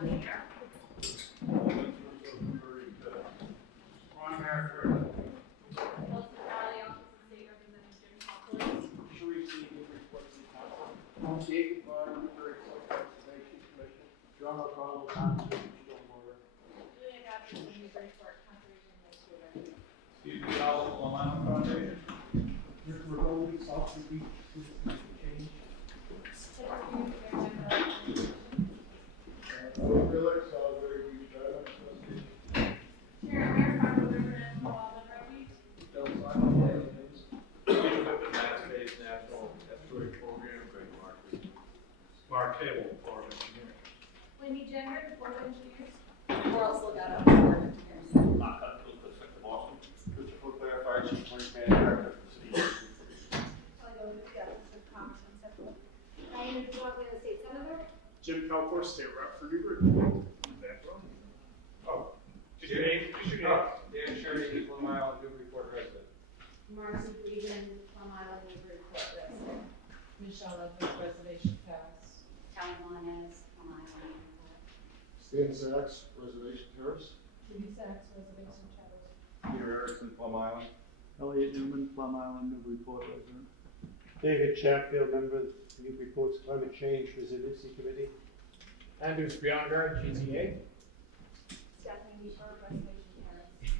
on air. State Environmental Conservation Commission, John O'Connell, Conservation Stormwater. Julia Godfrey from Newburyport Conservation Administrator. Steve Gonzalez, Long Island Foundation. Rick Ricoli, South Beach, Citizens Change. Miller, Salisbury Beach, Association. Sharon America, River and Law, Liberty. Bill Simon, the Mass Based National Estuary Program, Greg Mark. Mark Table, Board of Engineering. Wendy Jenner, Board of Engineers. Or else look at Board of Engineers. Not cut until the second Boston. Christopher Clare, Fire Chief, Police Manager, Director for City. I go with the comments and stuff. Diana DeJoy, the State Senator. Jim Calpor, State Rep for Newburyport. That one. Oh. Just your name, Dan Sherry, Long Island, Newburyport resident. Marcy Frieden, Plum Island, Newburyport resident. Michelle Edwards, Reservation Terrace. Kelly Juanez, Plum Island. Stan Sachs, Reservation Terrace. Judy Sachs, Reservation Terrace. Peter Erickson, Plum Island. Elliot Newman, Plum Island, Newburyport resident. David Chatfield, member of Newburyport's Climate Change Resiliency Committee. Andrews Biangar, GTA. Stephanie Newburgh, Reservation Terrace.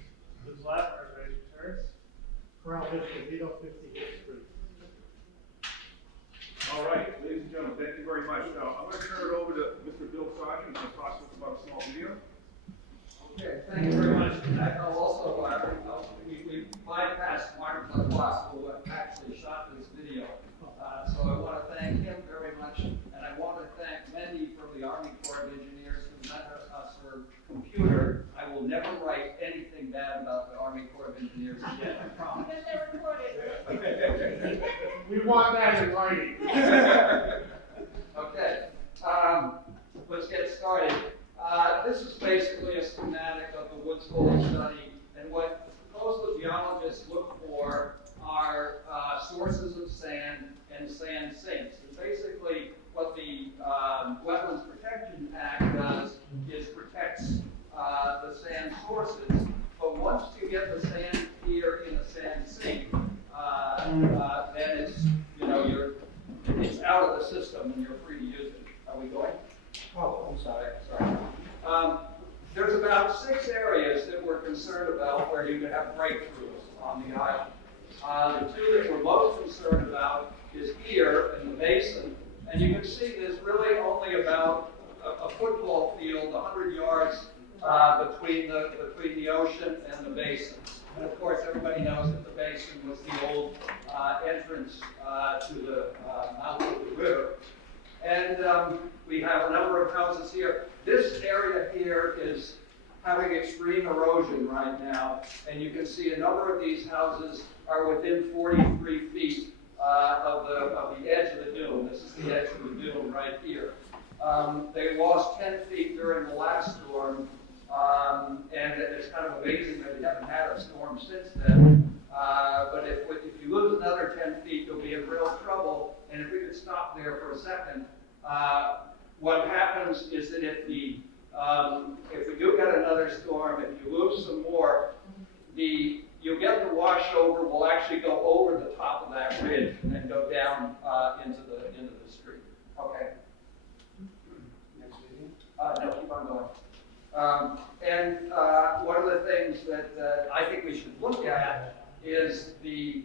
Liz Lapp, Reservation Terrace. Corral Escondido, 50 Hicks Street. All right, ladies and gentlemen, thank you very much. Now, I'm going to turn it over to Mr. Bill Sargent, who's going to talk to us about a small video. Okay, thank you very much. I'll also, we bypassed Martin Lacroix, who actually shot this video. So I want to thank him very much, and I want to thank Wendy from the Army Corps of Engineers who lent us her computer. I will never write anything bad about the Army Corps of Engineers again, I promise. Because they're recorded. We want that in writing. Okay, let's get started. This is basically a schematic of the Woods Hole study, and what coastal geologists look for are sources of sand and sand sinks. And basically, what the Wetlands Protection Act does is protects the sand sources, but once you get the sand here in a sand sink, then it's, it's out of the system and you're free to use it. Are we going? Oh, I'm sorry. There's about 6 areas that we're concerned about where you can have breakthroughs on the island. The 2 that we're most concerned about is here in the basin, and you can see there's really only about a football field, 100 yards between the ocean and the basin. And of course, everybody knows that the basin was the old entrance to the mouth of the river. And we have a number of houses here. This area here is having extreme erosion right now, and you can see a number of these houses are within 43 feet of the edge of the dune. This is the edge of the dune right here. They lost 10 feet during the last storm, and it's kind of amazing that we haven't had a storm since then. But if you lose another 10 feet, you'll be in real trouble. And if we could stop there for a second, what happens is that if we do get another storm, if you lose some more, you'll get the washover will actually go over the top of that ridge and go down into the street. Okay. Next video. No, keep on going. One of the things that I think we should look at is the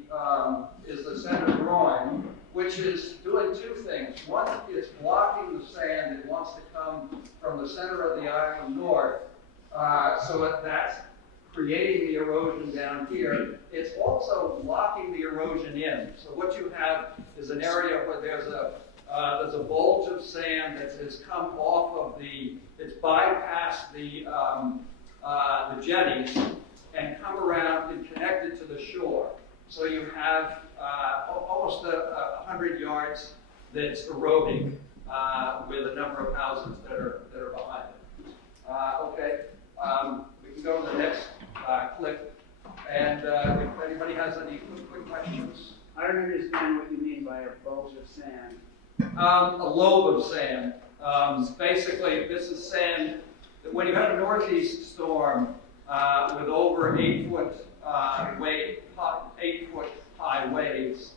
center drawing, which is doing 2 things. One, it's blocking the sand that wants to come from the center of the island north, so that's creating the erosion down here. It's also locking the erosion in. So what you have is an area where there's a bulge of sand that has come off of it's bypassed the jetties and come around and connected to the shore. So you have almost 100 yards that's eroding with a number of houses that are behind it. Okay, we can go to the next clip. And if anybody has any quick questions. I don't understand what you mean by a bulge of sand. A lobe of sand. Basically, this is sand. When you have a northeast storm with over 8-foot 8-foot high waves,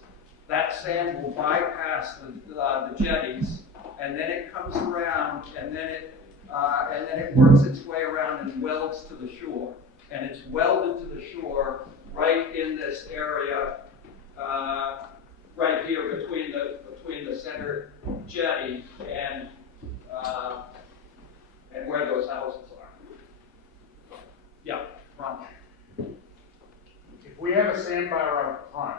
that sand will bypass the jetties, and then it comes around, and then it works its way around and welds to the shore. And it's welded to the shore right in this area, right here between the center jetty and where those houses are. Yeah, Ron. If we have a sandbar out front,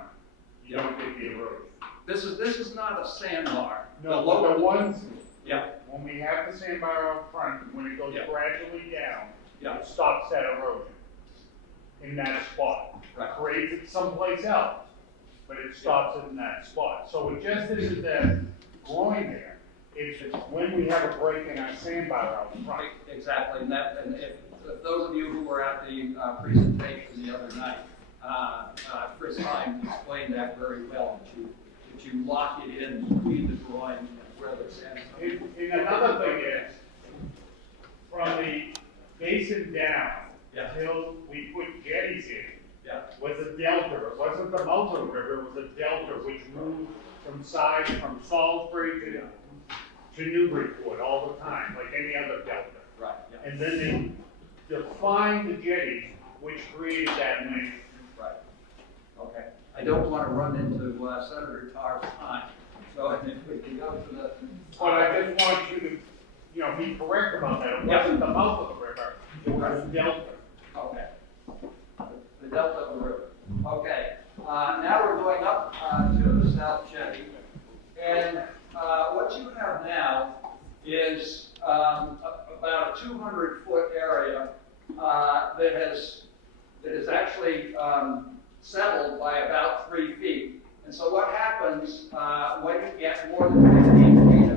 you don't get the erosion. This is not a sandbar. No, but the ones, Yeah, when we have the sandbar out front, when it goes Yeah. gradually down, yeah, it stops that erosion in that spot. Right. Creates it someplace else, but it stops it in that spot. So it just isn't that growing there. It's when we have a break in our sandbar out front. right, exactly. And if those of you who were at the presentation the other night, Chris Hine explained that very well, that you lock it in between the groin and where the sand is. And another thing is, from the basin down, Yeah. till we put jetties in, Yeah, was a delta. It wasn't the Multa River, it was a delta which moved from Salisbury to Newburyport all the time, like any other delta. right, yeah, And then they defined the jetties, which created that link. right. Okay. I don't want to run into Senator Tarr's time, so if we can go to the. But I just want you to, be correct about that. It Yeah. wasn't the mouth of the river, it was a delta. Okay. The delta of the river. Okay. Now we're going up to the south jetty. And what you have now is about a 200-foot area that is actually settled by about 3 feet. And so what happens when you get more than 15 feet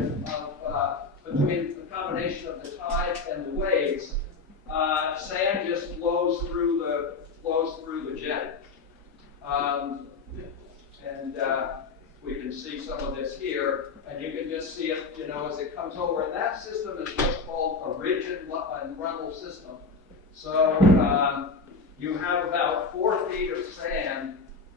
between the combination of the tide and the waves, sand just flows through the jetty. We can see some of this here, and you can just see it, as it comes over. And that system is what's called a ridge and runnel system. So you have about 4 feet of sand.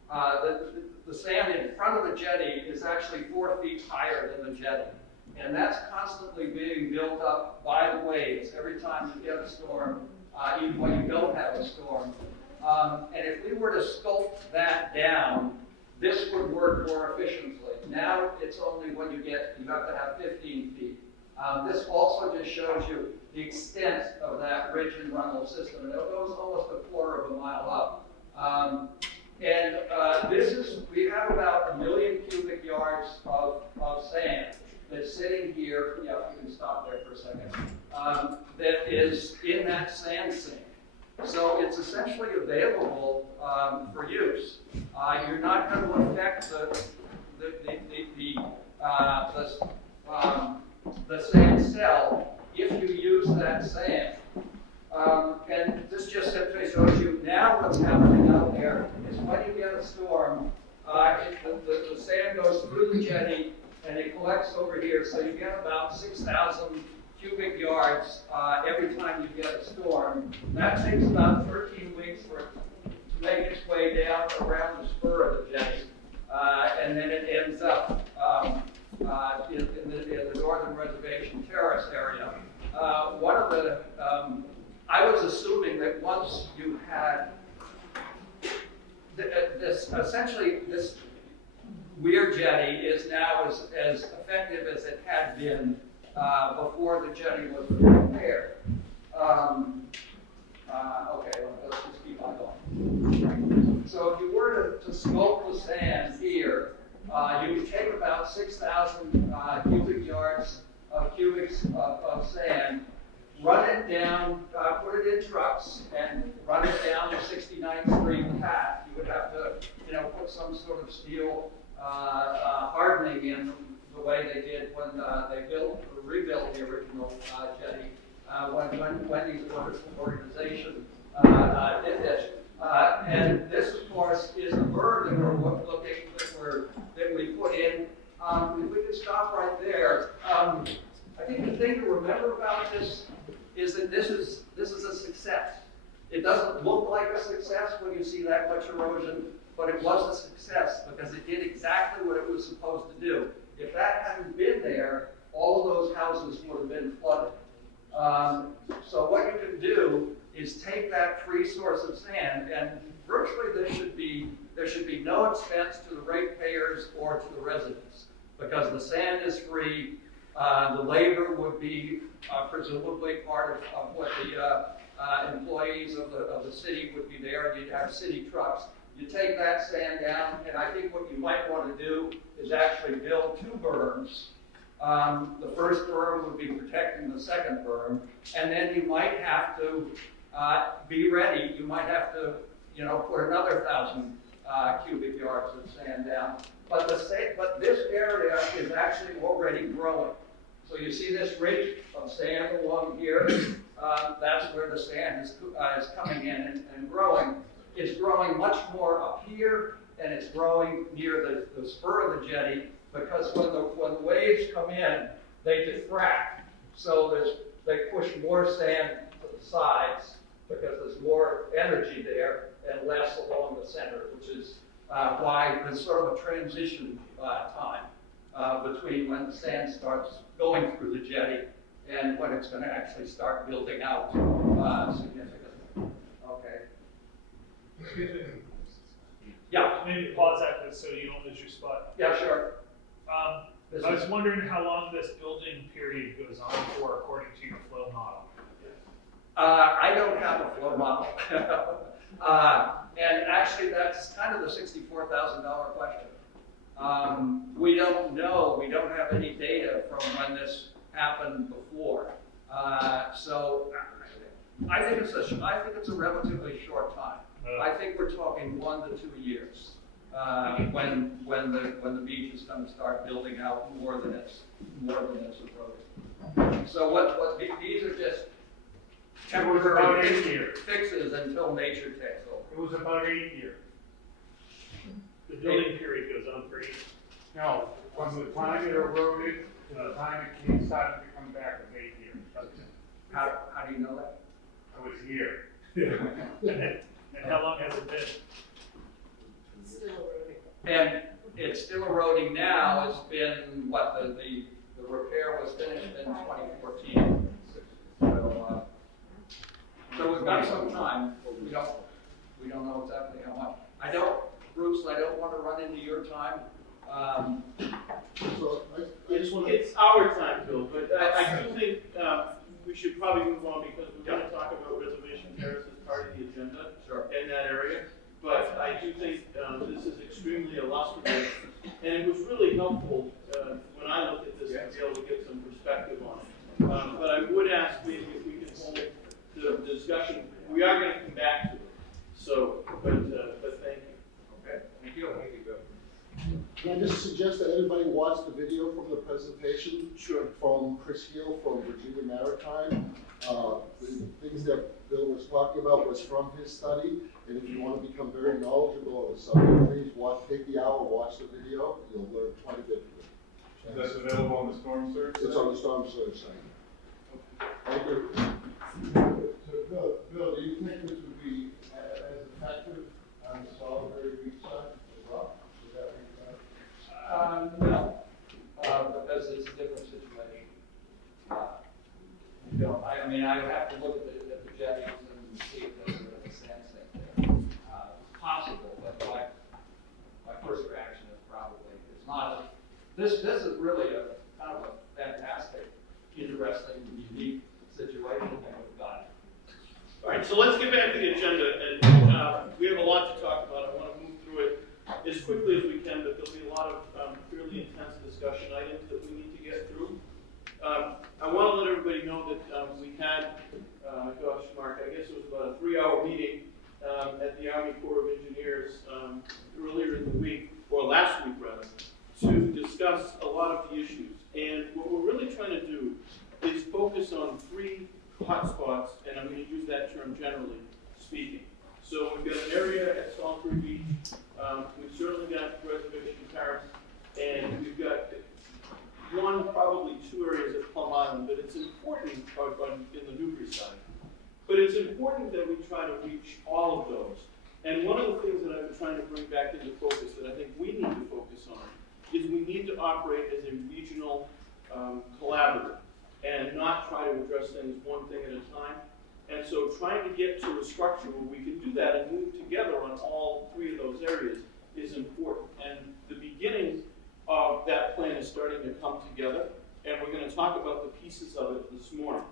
The sand in front of the jetty is actually 4 feet higher than the jetty. And that's constantly being built up by the waves every time you get a storm, even when you don't have a storm. And if we were to sculpt that down, this would work more efficiently. Now it's only when you have to have 15 feet. This also just shows you the extent of that ridge and runnel system. And it goes almost a quarter of a mile up. We have about 1 million cubic yards of sand that's sitting here. Yeah, you can stop there for a second. That is in that sand sink. So it's essentially available for use. You're not going to affect the sand cell if you use that sand. And this just simply shows you now what's happening out there is when you get a storm, the sand goes through the jetty and it collects over here. So you get about 6,000 cubic yards every time you get a storm. That takes about 13 weeks for it to make its way down around the spur of the jetty, and then it ends up in the northern reservation terrace area. I was assuming that once you had this weir jetty is now as effective as it had been before the jetty was repaired. Okay, let's just keep on going. So if you were to sculpt the sand here, you would take about 6,000 cubic yards of sand, run it down, put it in trucks, and run it down the 69th Street path. You would have to, put some sort of steel hardening in the way they did when they rebuilt the original jetty. When Wendy's wonderful organization did this. And this, of course, is a berm that we put in. If we could stop right there. I I think the thing to remember about this is that this is a success. It doesn't look like a success when you see that much erosion, but it was a success because it did exactly what it was supposed to do. If that hadn't been there, all of those houses would have been flooded. So what you can do is take that free source of sand, and virtually there should be no expense to the ratepayers or to the residents because the sand is free. The labor would be presumably part of what the employees of the city would be there. You'd have city trucks. You take that sand down, and I think what you might want to do is actually build 2 berms. The first berm would be protecting the second berm, and then you might have to be ready. You might have to, put another 1,000 cubic yards of sand down. But this area is actually already growing. So you see this ridge of sand along here. That's where the sand is coming in and growing. It's growing much more up here, and it's growing near the spur of the jetty, because when the waves come in, they diffract. So they push more sand to the sides because there's more energy there and less along the center, which is why there's sort of a transition time between when the sand starts going through the jetty and when it's going to actually start building out significantly. Okay. Excuse me. Yeah. Maybe pause that so you don't lose your spot. Yeah, sure. I was wondering how long this building period goes on for according to your flow model. I don't have a flow model. And actually, that's kind of the $64,000 question. We don't know. We don't have any data from when this happened before. So I think it's a relatively short time. I think we're talking 1 to 2 years when the beach is going to start building out more than its eroding. So these are just temporary fixes until nature takes over. It was about 8 years. The building period goes on for 8 years. No, from the time it eroded to the time it started to come back was 8 years. How do you know that? I was here. And how long has it been? Still eroding. And it's still eroding now. It's been, the repair was finished in 2014. So we've got some time. We don't know exactly how much. Bruce, I don't want to run into your time. So I just want to. It's our time, Bill, but I do think we should probably move on because we're going to talk about Reservation Terrace as part of the agenda in that area. But I do think this is extremely illustrative, and it was really helpful when I looked at this to be able to get some perspective on it. But I would ask maybe if we could hold the discussion. We are going to come back to it. So, but thank you. Okay, thank you. Thank you, Bill. Can I just suggest that everybody watch the video from the presentation? Sure. From Chris Heal from Virginia Maritime. The things that Bill was talking about was from his study. And if you want to become very knowledgeable of the subject, please take the hour, watch the video. You'll learn quite a bit from it. That's available on the storm surge site? It's on the storm surge site. Thank you. So Bill, do you think this would be as effective on the solitary beach side as well? Would that be correct? No, because it's a different situation. I mean, I would have to look at the jetties and see if there's a sand sink there. It's possible, but my first reaction is probably it's not. This is really a kind of a fantastic, interesting, unique situation that we've got. All right, so let's get back to the agenda, and we have a lot to talk about. I want to move through it as quickly as we can, but there'll be a lot of fairly intense discussion items that we need to get through. I want to let everybody know that we had, gosh, Mark, I guess it was about a 3-hour meeting at the Army Corps of Engineers earlier in the week, or last week rather, to discuss a lot of the issues. And what we're really trying to do is focus on 3 hotspots, and I'm going to use that term generally speaking. So we've got an area at Salisbury Beach, we've certainly got Reservation Terrace, and we've got 1, probably 2 areas at Plum Island that it's important, in the Newbury side, but it's important that we try to reach all of those. And one of the things that I've been trying to bring back into focus that I think we need to focus on is we need to operate as a regional collaborative and not try to address things one thing at a time. And so trying to get to a structure where we can do that and move together on all three of those areas is important. And the beginning of that plan is starting to come together, and we're going to talk about the pieces of it this morning.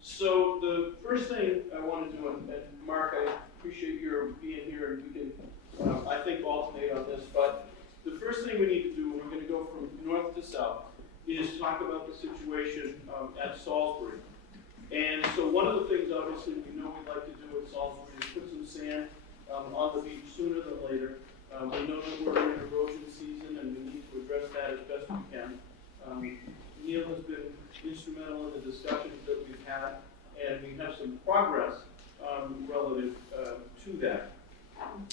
So the first thing I want to do, and Mark, I appreciate your being here, and we can, I think, alternate on this, but the first thing we need to do, and we're going to go from north to south, is talk about the situation at Salisbury. And so one of the things, obviously, we know we'd like to do at Salisbury is put some sand on the beach sooner than later. We know that we're in erosion season, and we need to address that as best we can. Neil has been instrumental in the discussions that we've had, and we have some progress relative to that.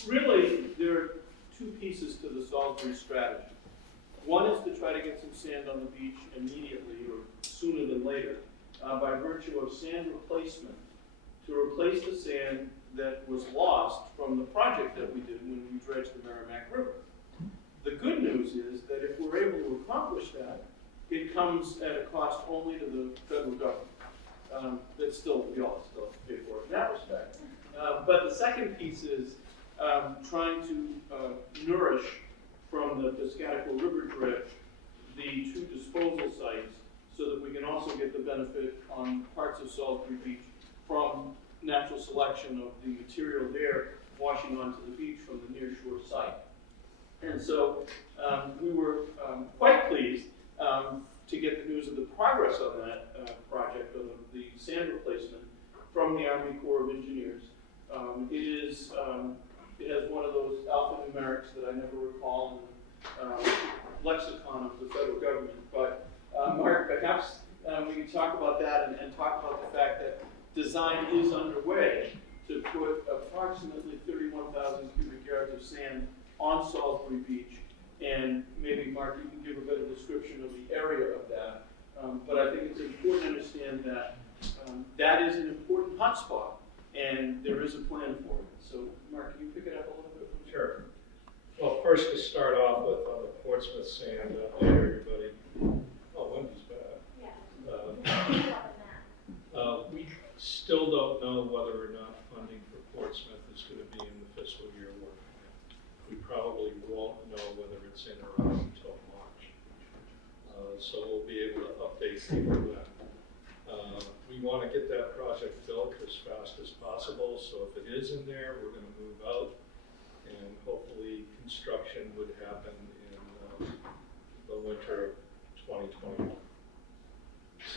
Really, there are two pieces to the Salisbury strategy. One is to try to get some sand on the beach immediately or sooner than later by virtue of sand replacement, to replace the sand that was lost from the project that we did when we dredged the Merrimack River. The good news is that if we're able to accomplish that, it comes at a cost only to the federal government. That's still, we all still have to pay for it in that respect. But the second piece is trying to nourish from the Piscataqua River dredge the two disposal sites so that we can also get the benefit on parts of Salisbury Beach from natural selection of the material there washing onto the beach from the near shore site. And so we were quite pleased to get the news of the progress on that project, on the sand replacement, from the Army Corps of Engineers. It has one of those alphanumerics that I never recall in the lexicon of the federal government. But Mark, perhaps we can talk about that and talk about the fact that design is underway to put approximately 31,000 cubic yards of sand on Salisbury Beach. And maybe, Mark, you can give a better description of the area of that. But I think it's important to understand that that is an important hotspot, and there is a plan for it. So, Mark, can you pick it up a little bit from here? Sure. Well, first to start off with on the Portsmouth sand, everybody. Oh, Wendy's back. We still don't know whether or not funding for Portsmouth is going to be in the fiscal year we're in. We probably won't know whether it's in or out until March. So we'll be able to update people then. We want to get that project built as fast as possible, so if it is in there, we're going to move out, and hopefully construction would happen in the winter of 2021.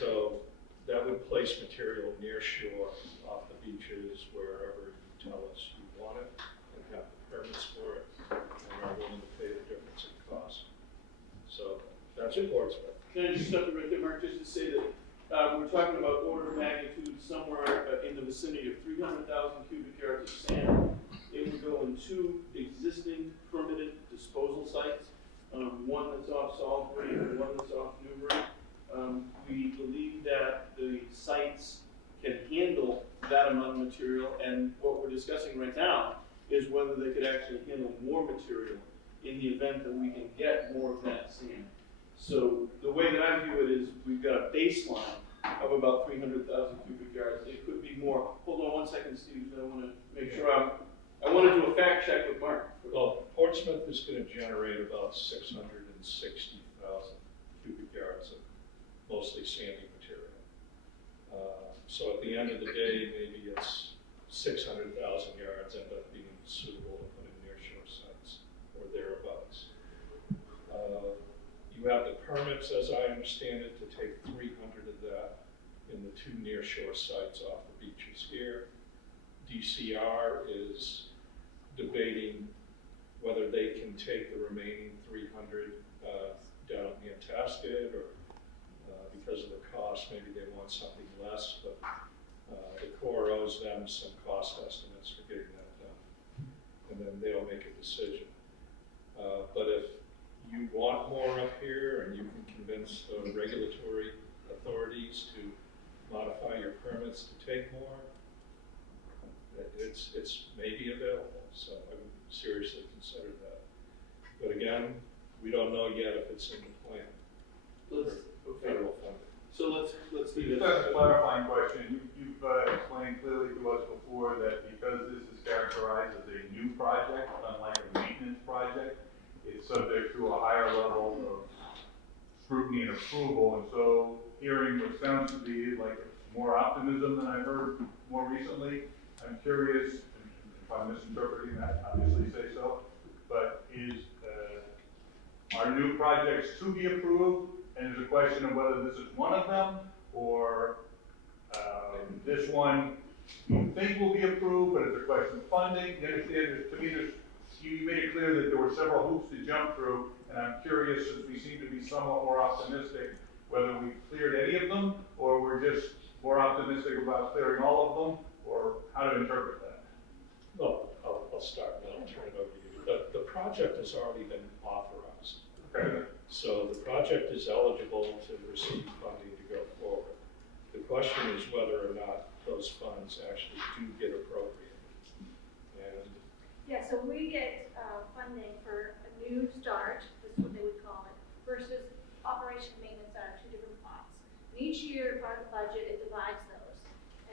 So that would place material near shore, off the beaches, wherever you tell us you want it, and have the permits for it, and are willing to pay the difference in cost. So that's Portsmouth. Can I just stop you right there, Mark, just to say that we're talking about order of magnitude somewhere in the vicinity of 300,000 cubic yards of sand. It would go in two existing permitted disposal sites, one that's off Salisbury and one that's off Newbury. We believe that the sites can handle that amount of material, and what we're discussing right now is whether they could actually handle more material in the event that we can get more of that sand. So the way that I view it is we've got a baseline of about 300,000 cubic yards. It could be more. Hold on one second, Steve. I want to make sure I want to do a fact check with Mark. Well, Portsmouth is going to generate about 660,000 cubic yards of mostly sandy material. So at the end of the day, maybe it's 600,000 yards end up being suitable to put in nearshore sites or thereabouts. You have the permits, as I understand it, to take 300 of that in the two nearshore sites off the beaches here. DCR is debating whether they can take the remaining 300 down at Nantasket, or because of the cost, maybe they want something less, but the Corps owes them some cost estimates for getting that done, and then they'll make a decision. But if you want more up here and you can convince the regulatory authorities to modify your permits to take more, it's maybe available, so I would seriously consider that. But again, we don't know yet if it's in the plan for federal funding. So let's do Just this. a clarifying question. You've explained clearly to us before that because this is characterized as a new project, unlike a maintenance project, it's subject to a higher level of scrutiny and approval. And so hearing what sounds to be like more optimism than I've heard more recently, I'm curious, if I'm misinterpreting that, obviously say so, but are new projects to be approved? And it's a question of whether this is one of them, or this one you think will be approved, but it's a question of funding. You understand, to me, you made it clear that there were several hoops to jump through, and I'm curious, since we seem to be somewhat more optimistic, whether we've cleared any of them, or we're just more optimistic about clearing all of them, or how to interpret that. Well, I'll start and then I'll turn it over to you. The project has already been authorized. Okay. So the project is eligible to receive funding to go forward. The question is whether or not those funds actually do get appropriated. And Yeah, so we get funding for a new start, this is what they would call it, versus operation and maintenance out of two different pots. And each year, part of the budget, it divides those.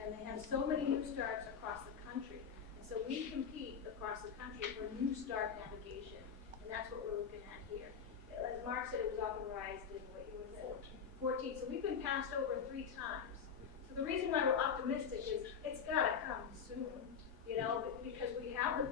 And they have so many new starts across the country. And so we compete across the country for new start navigation. And that's what we're looking at here. As Mark said, it was authorized in what year was it? 14. So we've been passed over 3 times. So the reason why we're optimistic is it's got to come soon, you know, because we have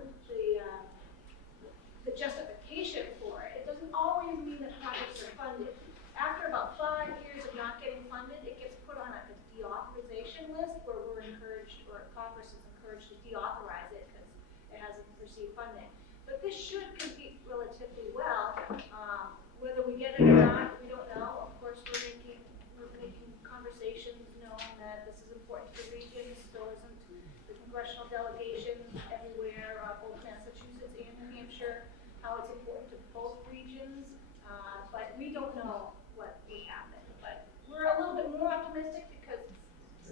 the justification for it. It doesn't always mean that projects are funded. After about 5 years of not getting funded, it gets put on a deauthorization list where we're encouraged, or Congress is encouraged to deauthorize it because it hasn't received funding. But this should compete relatively well. Whether we get it or not, we don't know. Of course, we're making conversations known that this is important to the region. So isn't the congressional delegations everywhere, both Massachusetts and New Hampshire, how it's important to both regions. But we don't know what will happen. But we're a little bit more optimistic because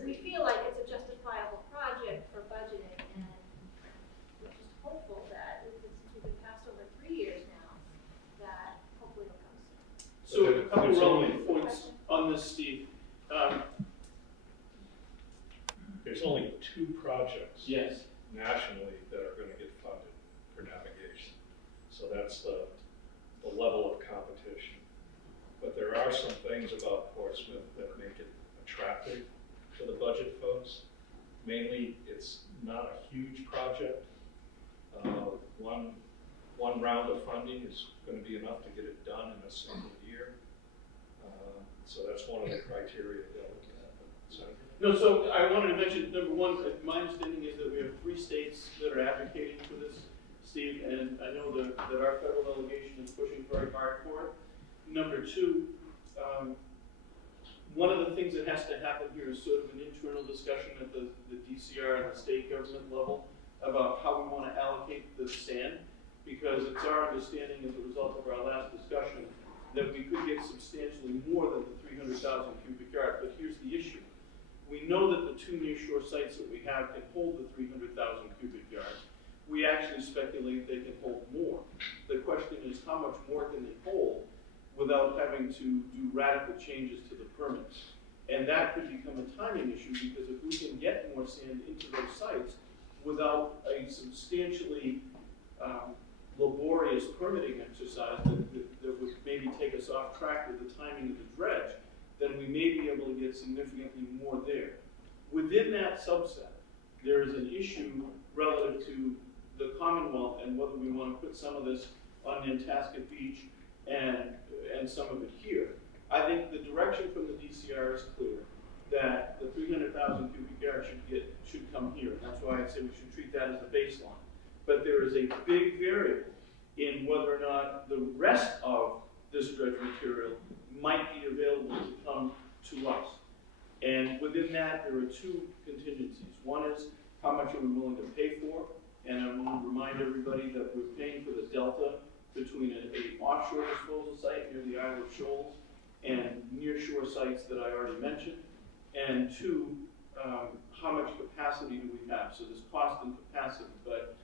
we feel like it's a justifiable project for budgeting, and we're just hopeful that since we've been passed over 3 years now, that hopefully it'll come soon. So a couple relevant points on this, Steve. there's only 2 projects Yes. nationally that are going to get funded for navigation. So that's the level of competition. But there are some things about Portsmouth that make it attractive to the budget folks. Mainly, it's not a huge project. One round of funding is going to be enough to get it done in a single year. So that's one of the criteria they're looking at. Senator? No, so I wanted to mention, number one, my understanding is that we have 3 states that are advocating for this, Steve, and I know that our federal delegation is pushing very hard for it. Number 2, one of the things that has to happen here is sort of an internal discussion at the DCR and the state government level about how we want to allocate the sand, because it's our understanding as a result of our last discussion that we could get substantially more than the 300,000 cubic yards. But here's the issue. We know that the 2 nearshore sites that we have can hold the 300,000 cubic yards. We actually speculate they can hold more. The question is, how much more can they hold without having to do radical changes to the permits? And that could become a timing issue, because if we can get more sand into those sites without a substantially laborious permitting exercise that would maybe take us off track with the timing of the dredge, then we may be able to get significantly more there. Within that subset, there is an issue relative to the Commonwealth and whether we want to put some of this on Nantasket Beach and some of it here. I think the direction from the DCR is clear, that the 300,000 cubic yards should come here. That's why I say we should treat that as a baseline. But there is a big variable in whether or not the rest of this dredge material might be available to come to us. And within that, there are 2 contingencies. One is, how much are we willing to pay for? And I want to remind everybody that we're paying for the delta between an offshore disposal site near the Isle of Shoals and nearshore sites that I already mentioned, and two, how much capacity do we have? So there's cost and capacity, but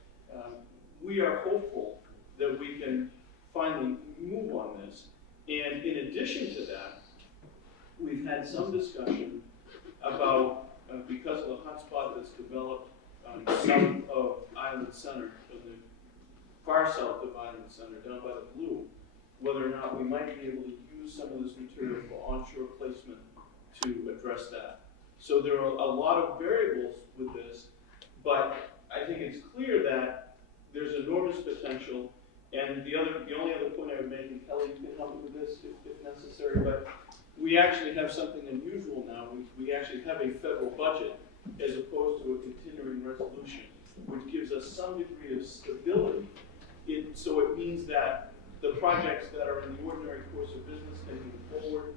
we are hopeful that we can finally move on this. And in addition to that, we've had some discussion about, because of the hotspot that's developed south of Island Center, so the far south of Island Center, down by the Blue, whether or not we might be able to use some of this material for onshore placement to address that. So there are a lot of variables with this, but I think it's clear that there's enormous potential. And the only other point I would make, and Kelly, you can help me with this if necessary, but we actually have something unusual now. We actually have a federal budget as opposed to a continuing resolution, which gives us some degree of stability. So it means that the projects that are in the ordinary course of business can move forward,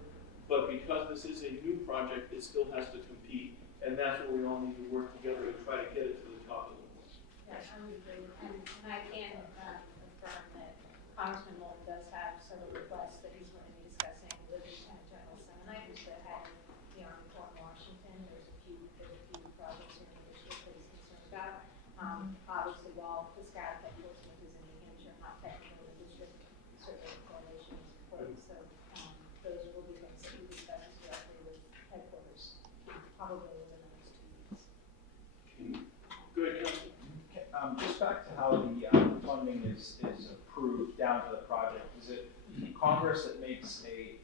but because this is a new project, it still has to compete. And that's where we all need to work together to try to get it to the top of the list. Yes, I would agree. And I can confirm that Congressman Moulton does have several requests that he's going to be discussing with Lieutenant General Semenitis that had the Army Corps in Washington. There's a few projects in the district that he's concerned about. Obviously, while the scout that Portsmouth is in New Hampshire, not technically the district, certainly the coalition is important. So those will be things that we discuss directly with headquarters, probably within the next 2 weeks. Good, Councilman. Just back to how the funding is approved down to the project. Is it Congress that makes a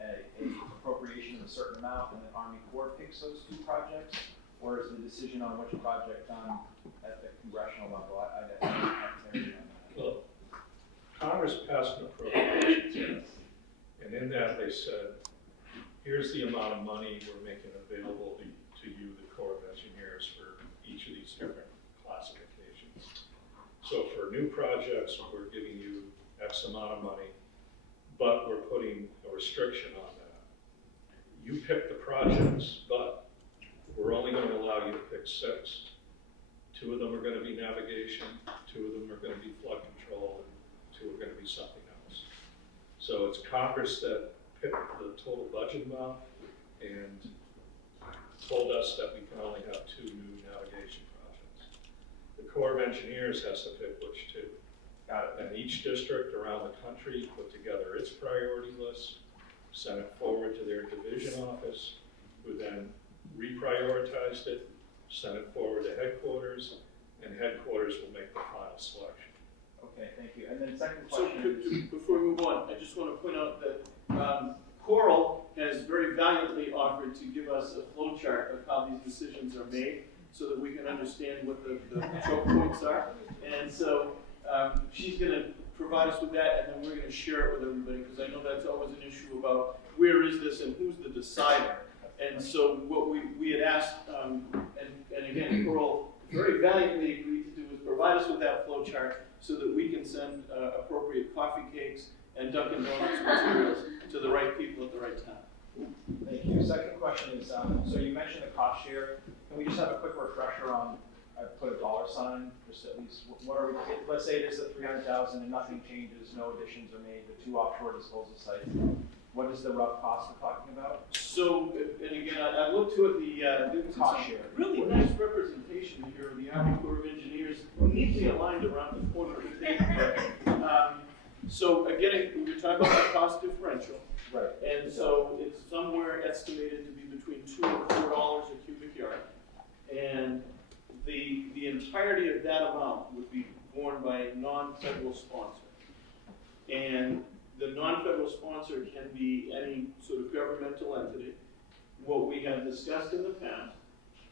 appropriation of a certain amount and the Army Corps picks those 2 projects? Or is the decision on which project done at the congressional level? I don't know. Well, Congress passed an appropriations act, and in that they said, here's the amount of money we're making available to you, the Corps of Engineers, for each of these different classifications. So for new projects, we're giving you X amount of money, but we're putting a restriction on that. You pick the projects, but we're only going to allow you to pick 6. 2 of them are going to be navigation, 2 of them are going to be flood control, and 2 are going to be something else. So it's Congress that picked the total budget amount and told us that we can only have 2 new navigation projects. The Corps of Engineers has to pick which 2. And each district around the country put together its priority list, sent it forward to their division office, who then reprioritized it, sent it forward to headquarters, and headquarters will make the final selection. Okay, thank you. And then second So question. before we move on, I just want to point out that Coral has very valiantly offered to give us a flow chart of how these decisions are made so that we can understand what the choke points are. And so she's going to provide us with that, and then we're going to share it with everybody, because I know that's always an issue about where is this and who's the decider. And so what we had asked, and again, Coral very valiantly agreed to do, is provide us with that flow chart so that we can send appropriate coffee cakes and Dunkin' Donuts materials to the right people at the right time. Thank you. Second question is, so you mentioned the cost share. Can we just have a quick refresher on, I put a dollar sign, just at least, what are we, let's say it is at 300,000 and nothing changes, no additions are made, the 2 offshore disposal sites. What is the rough cost we're talking about? So, and again, I looked to it, the Cost share. really nice representation here of the Army Corps of Engineers, neatly aligned around the corner of the table. So again, we were talking about the cost differential. Right. And so it's somewhere estimated to be between $2 and $4 a cubic yard. And the entirety of that amount would be borne by a non-federal sponsor. And the non-federal sponsor can be any sort of governmental entity. What we have discussed in the past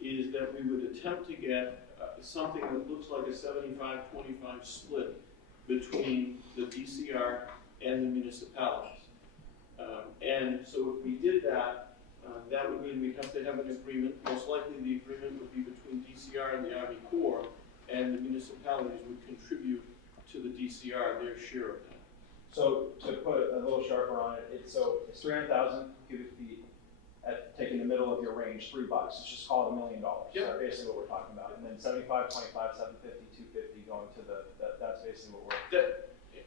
is that we would attempt to get something that looks like a 75-25 split between the DCR and the municipalities. And so if we did that, that would mean we'd have to have an agreement. Most likely the agreement would be between DCR and the Army Corps, and the municipalities would contribute to the DCR their share of that. So to put a little sharper on it, it's 300,000 cubic feet at taking the middle of your range, $3. Let's just call it $1 million. Yep. That's basically what we're talking about. And then 75, 25, 750, 250 going to that's basically what we're.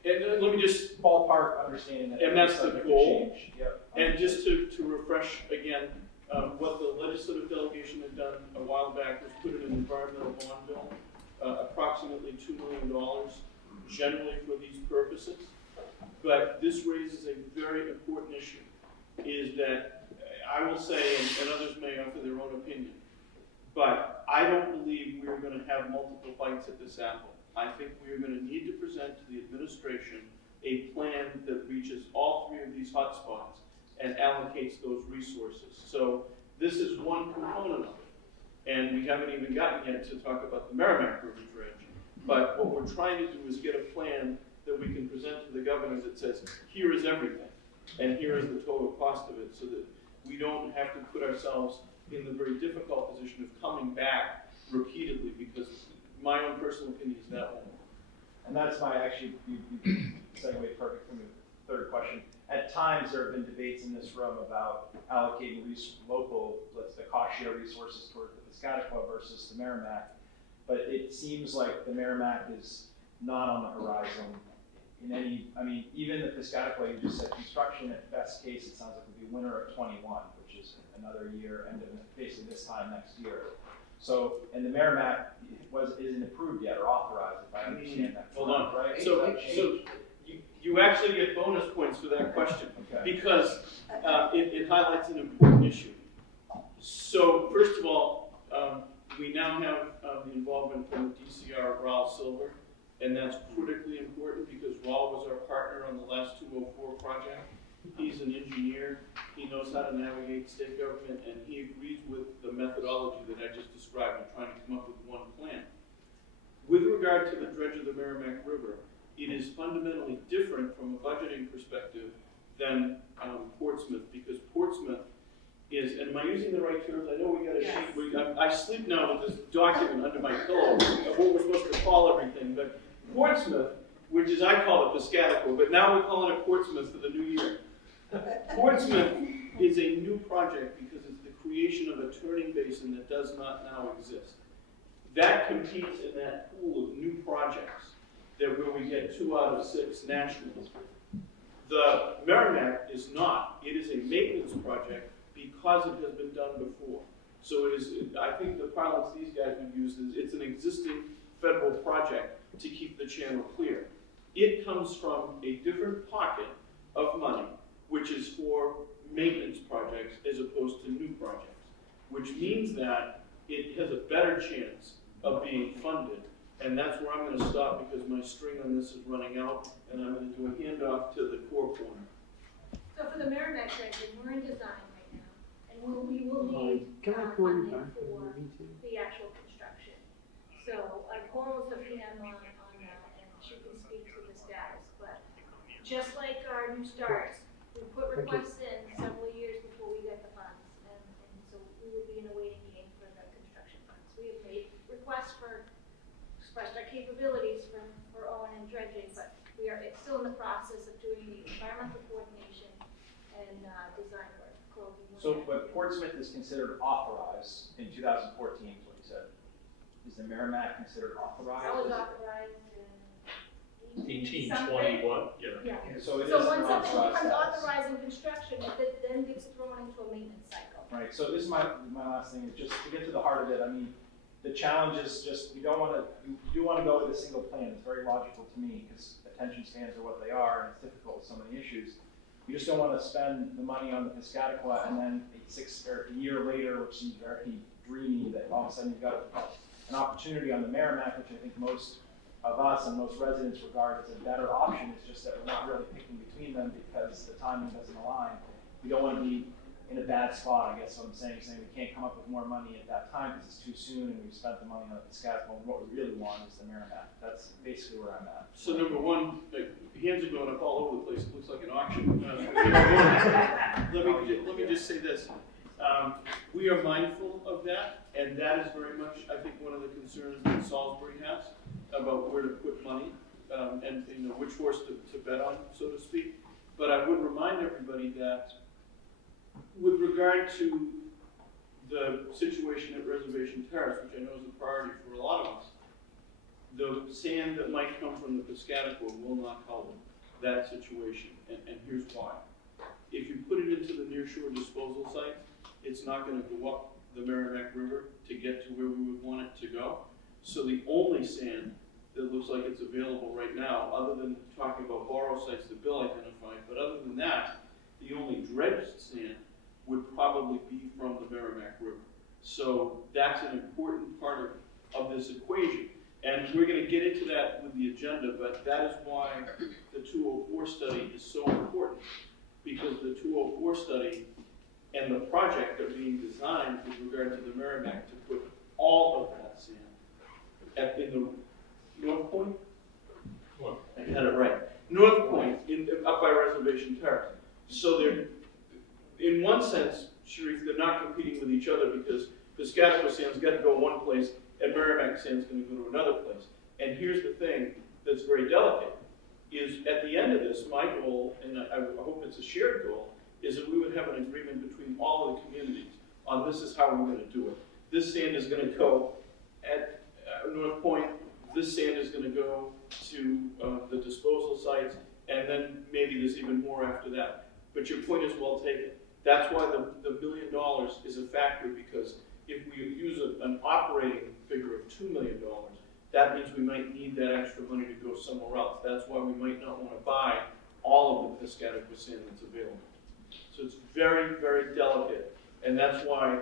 And let me just, Ballpark understanding that. And that's the subject to goal. change. Yep. and just to refresh again, what the legislative delegation had done a while back was put in an environmental bond bill, approximately $2 million generally for these purposes. But this raises a very important issue, is that I will say, and others may offer their own opinion, but I don't believe we're going to have multiple bites at this apple. I think we are going to need to present to the administration a plan that reaches all three of these hotspots and allocates those resources. So this is one component of it. And we haven't even gotten yet to talk about the Merrimack River dredge. But what we're trying to do is get a plan that we can present to the governor that says, here is everything, and here is the total cost of it, so that we don't have to put ourselves in the very difficult position of coming back repeatedly, because my own personal opinion is that won't work. And that's my, actually, you segue perfect from the third question. At times, there have been debates in this room about allocating the cost share resources toward the Piscataqua versus the Merrimack. But it seems like the Merrimack is not on the horizon in any, I mean, even the Piscataqua, you just said construction at best case, it sounds like would be winter of 21, which is another year, and basically this time next year. So, and the Merrimack isn't approved yet or authorized, if I understand that. Hold on. Right? So you actually get bonus points for that question, Okay. because it highlights an important issue. So first of all, we now have the involvement from the DCR, Raul Silver, and that's critically important because Raul was our partner on the last 204 project. He's an engineer, he knows how to navigate state government, and he agrees with the methodology that I just described in trying to come up with one plan. With regard to the dredge of the Merrimack River, it is fundamentally different from a budgeting perspective than Portsmouth, because Portsmouth is, and am I using the right terms? I know we got a sheet, I sleep now with this document under my pillow of what we're supposed to call everything, but Portsmouth, which is, I call it Piscataqua, but now we're calling it Portsmouth for the new year. Portsmouth is a new project because it's the creation of a turning basin that does not now exist. That competes in that pool of new projects that where we get 2 out of 6 nationals. The Merrimack is not. It is a maintenance project because it has been done before. So it is, I think the parlance these guys would use is it's an existing federal project to keep the channel clear. It comes from a different pocket of money, which is for maintenance projects as opposed to new projects, which means that it has a better chance of being funded. And that's where I'm going to stop because my string on this is running out, and I'm going to do a handoff to the core corner. So for the Merrimack dredging, we're in design right now, and we will need Can I call you funding back for for the meeting? the actual construction. So Coral's the PM on that, and she can speak to the status, but just like our new starts, we put requests in several years before we get the funds, and so we would be in a waiting game for the construction funds. We have made requests expressed our capabilities for O&M dredging, but it's still in the process of doing the environmental coordination and design work. So, but Portsmouth is considered authorized in 2014, is what you said. Is the Merrimack considered authorized? That was authorized in 1821, yeah. So it is So once an something authorized becomes status. authorized in construction, it then gets thrown into a maintenance cycle. Right, so this is my last thing, is just to get to the heart of it. I mean, the challenge is just, we don't want to, you do want to go with a single plan. It's very logical to me, because attention spans are what they are, and it's difficult with so many issues. You just don't want to spend the money on the Piscataqua, and then a year later, which seems very dreamy, that all of a sudden you've got an opportunity on the Merrimack, which I think most of us and most residents regard as a better option. It's just that we're not really picking between them because the timing doesn't align. We don't want to be in a bad spot, I guess what I'm saying we can't come up with more money at that time because it's too soon and we've spent the money on the Piscataqua. What we really want is the Merrimack. That's basically where I'm at. So number one, hands are going up all over the place. It looks like an auction. Let me just say this. We are mindful of that, and that is very much, I think, one of the concerns that Salisbury has about where to put money and which horse to bet on, so to speak. But I would remind everybody that with regard to the situation at Reservation Terrace, which I know is a priority for a lot of us, the sand that might come from the Piscataqua will not help that situation, and here's why. If you put it into the nearshore disposal site, it's not gonna go up the Merrimack River to get to where we would want it to go. So the only sand that looks like it's available right now, other than talking about borrow sites that Bill identified, but other than that, the only dredged sand would probably be from the Merrimack River. So that's an important part of this equation. And we're gonna get into that with the agenda, but that is why the 204 study is so important. Because the 204 study and the project are being designed with regard to the Merrimack to put all of that sand in the North Point? I had it right. North Point, up by Reservation Terrace. So they're, in one sense, Sharif, they're not competing with each other because Piscataqua sand's got to go one place and Merrimack sand's going to go to another place. And here's the thing that's very delicate, is at the end of this, my goal, and I hope it's a shared goal, is that we would have an agreement between all of the communities on this is how we're going to do it. This sand is going to go at North Point, this sand is going to go to the disposal sites, and then maybe there's even more after that. But your point is well taken. That's why the $1 million is a factor, because if we use an operating figure of $2 million, that means we might need that extra money to go somewhere else. That's why we might not want to buy all of the Piscataqua sand that's available. So it's very, very delicate, and that's why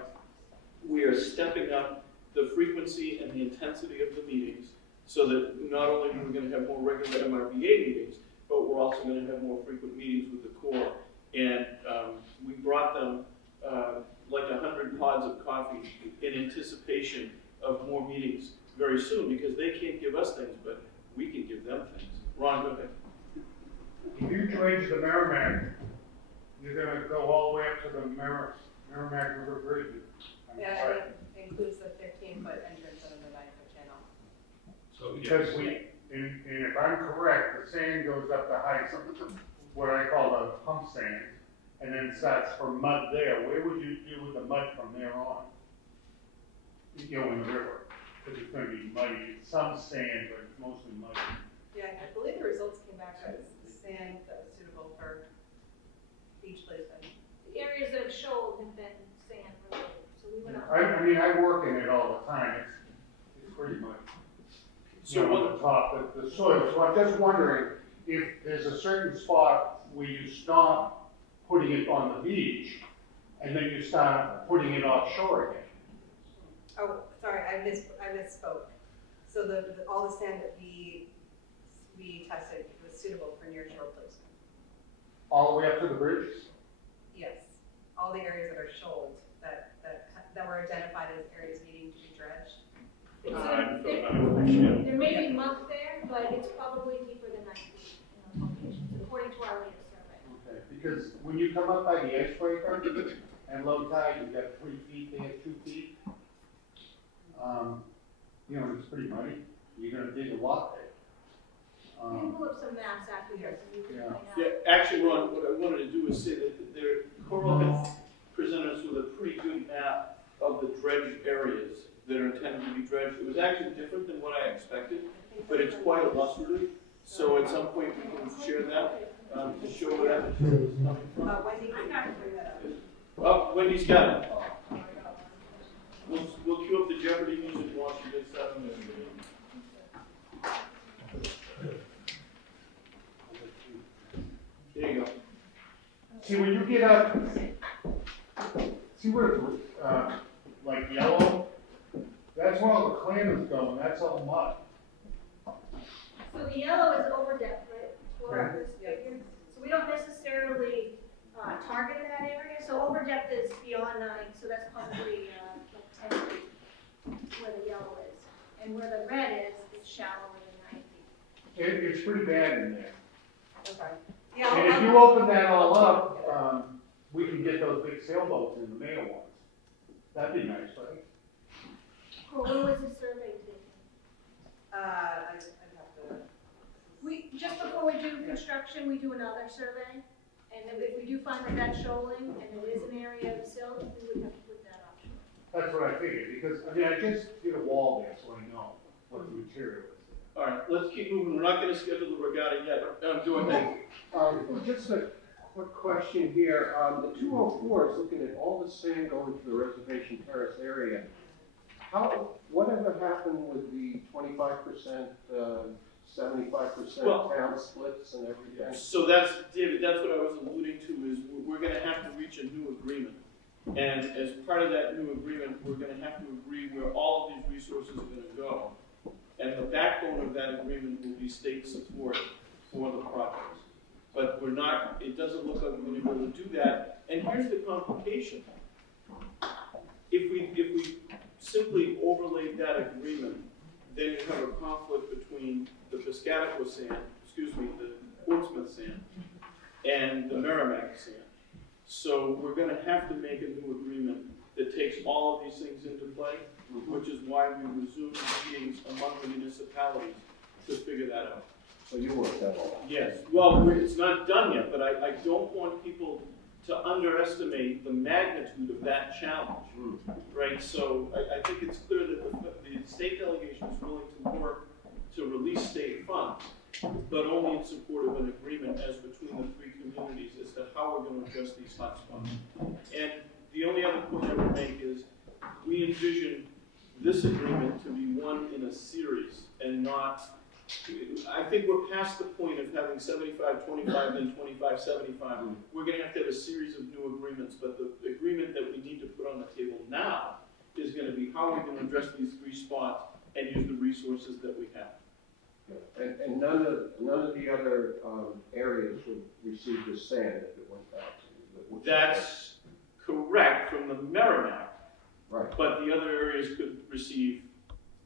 we are stepping up the frequency and the intensity of the meetings, so that not only are we going to have more regular MRBA meetings, but we're also going to have more frequent meetings with the Corps. And we brought them like 100 pods of coffee in anticipation of more meetings very soon, because they can't give us things, but we can give them things. Ron, go ahead. If you dredge the Merrimack, you're gonna go all the way up to the Merrimack River Bridge. Yeah, and it includes the 15-foot entrance and the 9-foot channel. So, Because and if I'm correct, the sand goes up the heights of what I call the hump sand, and then starts from mud there. Where would you do with the mud from there on? You know, in the river, because it's gonna be muddy. It's some sand, but it's mostly muddy. Yeah, I believe the results came back as sand that was suitable for beach placement. The areas that have shown have been sand related, so we went up. I mean, I work in it all the time. It's pretty much. So You know, what, the top, the soil. So I'm just wondering if there's a certain spot where you stop putting it on the beach, and then you start putting it offshore again. Oh, sorry, I misspoke. So all the sand that we tested was suitable for nearshore placement. All the way up to the bridge? Yes, all the areas that are shoaled, that were identified as areas needing to be dredged. There may be muck there, but it's probably deeper than 9 feet in those locations, according to our latest survey. Okay, because when you come up by the icebreaker and low tide, you've got 3 feet there, 2 feet. You know, it's pretty muddy. You're gonna dig a lot there. We can pull up some maps after this and you can Yeah. point out. yeah, actually, Ron, what I wanted to do is say that Coral has presented us with a pretty good map of the dredged areas that are intended to be dredged. It was actually different than what I expected, but it's quite illustrative. So at some point, we can share that to show where that material is coming from. Wendy, can you bring that up? Oh, Wendy's got it. We'll cue up the Jeopardy music while she gets that. There you go. See, when you get up, see where it's, like yellow? That's where all the clam is going, that's all mud. So the yellow is over depth, right? Correct. This figure. So we don't necessarily target that area. So over depth is beyond 9, so that's probably like 10 feet where the yellow is. And where the red is, it's shallower than 9 feet. It's pretty bad in there. Okay. Yeah, And if you open that all up, we can get those big sailboats in the male ones. That'd be nice, right? Cool. When was the survey taken? I'd have to. Just before we do construction, we do another survey. And then if we do find that that's shoaling and it is an area of silt, we would have to put that option. That's what I figured, because, I mean, I just did a wall there, so I know what the material is. All right, let's keep moving. We're not gonna schedule the regatta yet. Go ahead. Just a quick question here. The 204 is looking at all the sand going to the Reservation Terrace area. Whatever happened with the 25%, 75% Well, town splits and everything? So that's, David, that's what I was alluding to, is we're gonna have to reach a new agreement. And as part of that new agreement, we're gonna have to agree where all of these resources are gonna go. And the backbone of that agreement will be state support for the projects. But we're not, it doesn't look like we're gonna be able to do that. And here's the complication. If we simply overlaid that agreement, then you have a conflict between the Piscataqua sand, the Portsmouth sand, and the Merrimack sand. So we're gonna have to make a new agreement that takes all of these things into play, which is why we resumed meetings among the municipalities to figure that out. So you worked that all out? Yes, well, it's not done yet, but I don't want people to underestimate the magnitude of that challenge, right? So I think it's clear that the state delegation is willing to work to release state funds, but only in support of an agreement as between the three communities as to how we're going to address these hotspots. And the only other point I would make is we envision this agreement to be one in a series and not, I think we're past the point of having 75-25, then 25-75. We're going to have a series of new agreements, but the agreement that we need to put on the table now is going to be how we're going to address these three spots and use the resources that we have. And none of the other areas would receive the sand if it went back to the. That's correct from the Merrimack, right? But the other areas could receive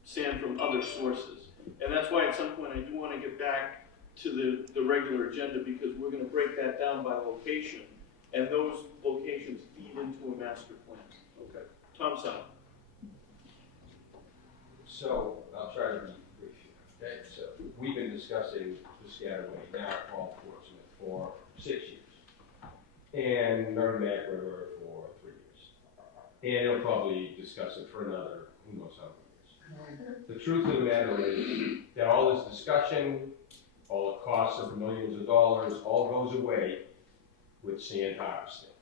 sand from other sources. And that's why at some point I do want to get back to the regular agenda, because we're going to break that down by location, and those locations feed into a master plan. Okay. Tom Sutton. So I'll try to be brief here. Okay, so we've been discussing Piscataway, now called Portsmouth, for 6 years, and Merrimack River for 3 years, and they'll probably discuss it for another who knows how many years. The truth of the matter is that all this discussion, all the costs of millions of dollars, all goes away with sand harvesting.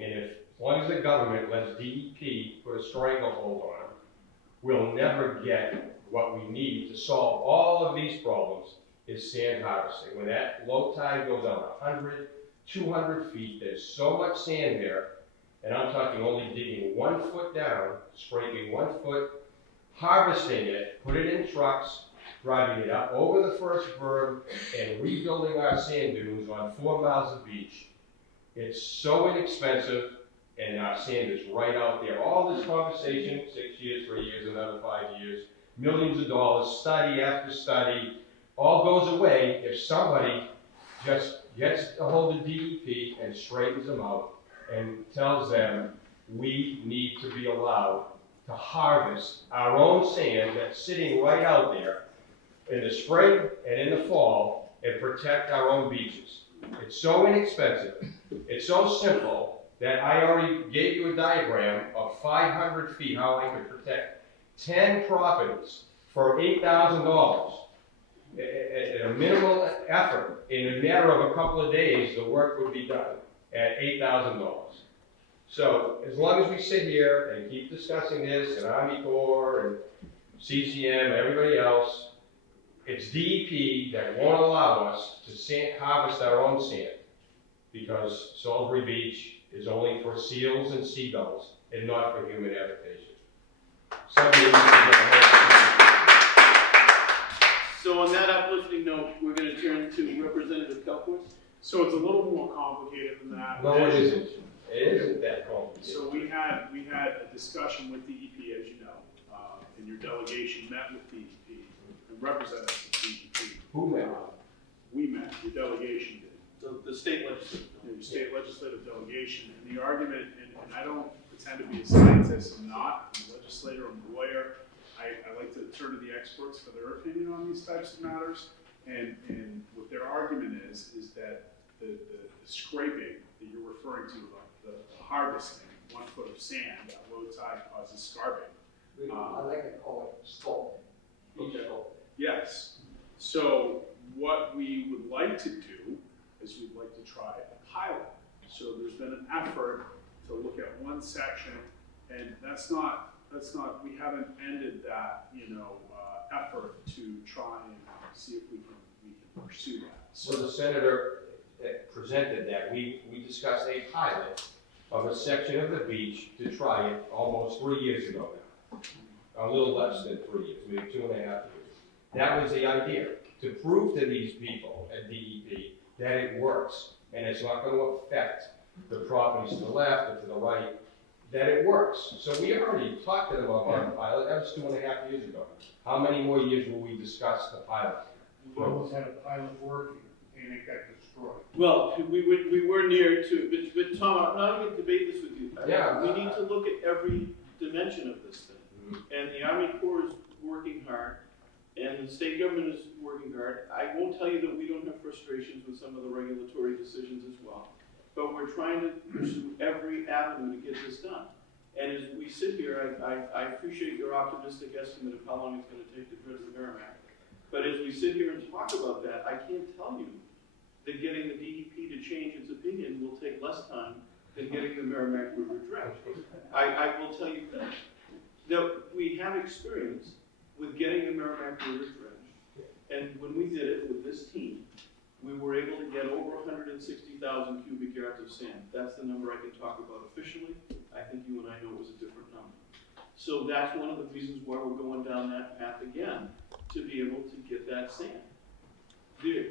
And as long as the government lets DEP put a stranglehold on them, we'll never get what we need to solve all of these problems is sand harvesting. When that low tide goes out 100, 200 feet, there's so much sand there, and I'm talking only digging 1 foot down, scraping 1 foot, harvesting it, put it in trucks, driving it up over the first berm, and rebuilding our sand dunes on 4 miles of beach. It's so inexpensive, and our sand is right out there. All this conversation, 6 years, 3 years, another 5 years, millions of dollars, study after study, all goes away if somebody just gets a hold of DEP and straightens them out and tells them we need to be allowed to harvest our own sand that's sitting right out there in the spring and in the fall and protect our own beaches. It's so inexpensive, it's so simple, that I already gave you a diagram of 500 feet, how I could protect 10 properties for $8,000. At a minimal effort, in a matter of a couple of days, the work would be done at $8,000. So as long as we sit here and keep discussing this, and Army Corps, and CCM, and everybody else, it's DEP that won't allow us to harvest our own sand, because Salisbury Beach is only for seals and seagulls and not for human habitation. So on that uplifting note, we're going to turn to Representative Kelkwood. So it's a little more complicated than that. No, it isn't. It isn't that complicated. So we had a discussion with DEP, as you know, and your delegation met with DEP and representatives of DEP. Who met? We met. Your delegation did. The state legislative. The state legislative delegation, and the argument, and I don't pretend to be a scientist. I'm not. I'm a legislator. I'm a lawyer. I like to turn to the experts for their opinion on these types of matters. And what their argument is that the scraping that you're referring to, like the harvesting 1 foot of sand at low tide causes scarping. I like to call it sculpting. Okay. Sculpting. Yes. So what we would like to do is we'd like to try a pilot. So there's been an effort to look at one section, and that's not, we haven't ended that, effort to try and see if we can pursue that. So the senator presented that, we discussed a pilot of a section of the beach to try it almost 3 years ago now. A little less than 3 years, maybe 2.5 years. That was the idea, to prove to these people at DEP that it works, and it's not going to affect the properties to the left or to the right, that it works. So we already talked to them about the pilot, that was 2.5 years ago. How many more years will we discuss the pilot? We almost had a pilot working, and it got destroyed. Well, we were near to, but Tom, I'm not going to debate this with you. Yeah. We need to look at every dimension of this thing. And the Army Corps is working hard, and the state government is working hard. I won't tell you that we don't have frustrations with some of the regulatory decisions as well. But we're trying to pursue every avenue to get this done. And as we sit here, I appreciate your optimistic estimate of how long it's going to take to dredge the Merrimack. But as we sit here and talk about that, I can't tell you that getting the DEP to change its opinion will take less time than getting the Merrimack River dredged. I will tell you this, that we have experience with getting the Merrimack River dredged. And when we did it with this team, we were able to get over 160,000 cubic yards of sand. That's the number I can talk about officially. I think you and I know it was a different number. So that's one of the reasons why we're going down that path again, to be able to get that sand.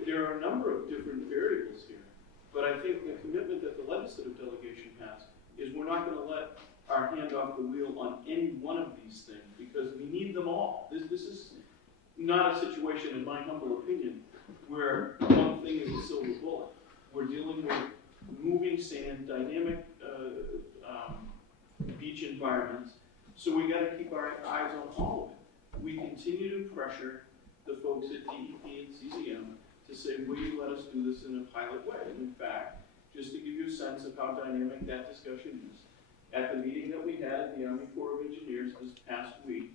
There are a number of different variables here, but I think the commitment that the legislative delegation has is we're not going to let our hand off the wheel on any one of these things, because we need them all. This is not a situation, in my humble opinion, where one thing is a silver bullet. We're dealing with moving sand, dynamic beach environments, so we got to keep our eyes on all of it. We continue to pressure the folks at DEP and CCM to say, will you let us do this in a pilot way? And in fact, just to give you a sense of how dynamic that discussion is, at the meeting that we had at the Army Corps of Engineers this past week,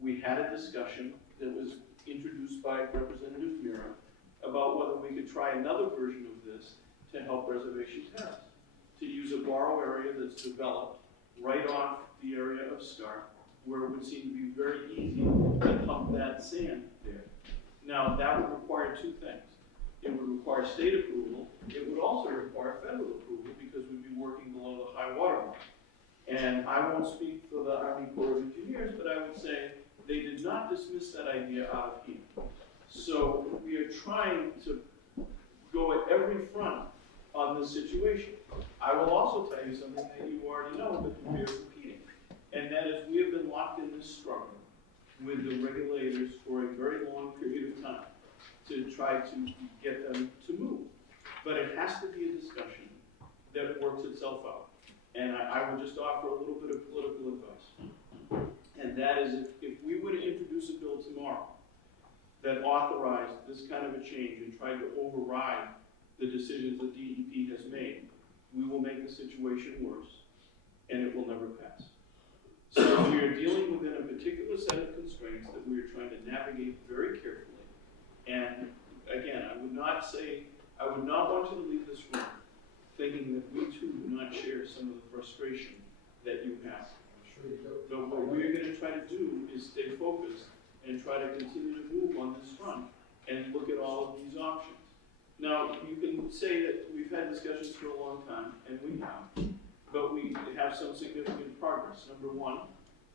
we had a discussion that was introduced by Representative Mira about whether we could try another version of this to help Reservation Terrace, to use a borrow area that's developed right off the area of start, where it would seem to be very easy to pump that sand there. Now, that would require two things. It would require state approval. It would also require federal approval, because we'd be working below the high water mark. And I won't speak for the Army Corps of Engineers, but I would say they did not dismiss that idea out of hand. So we are trying to go at every front on this situation. I will also tell you something that you already know, but we are repeating. And that is, we have been locked in this struggle with the regulators for a very long period of time to try to get them to move. But it has to be a discussion that works itself out. And I will just offer a little bit of political advice. And that is, if we were to introduce a bill tomorrow that authorized this kind of a change and tried to override the decisions that DEP has made, we will make the situation worse, and it will never pass. So we are dealing within a particular set of constraints that we are trying to navigate very carefully. And again, I would not want you to leave this room thinking that we too do not share some of the frustration that you have. But what we're going to try to do is stay focused and try to continue to move on this front and look at all of these options. Now, you can say that we've had discussions for a long time, and we have, but we have some significant progress. Number one,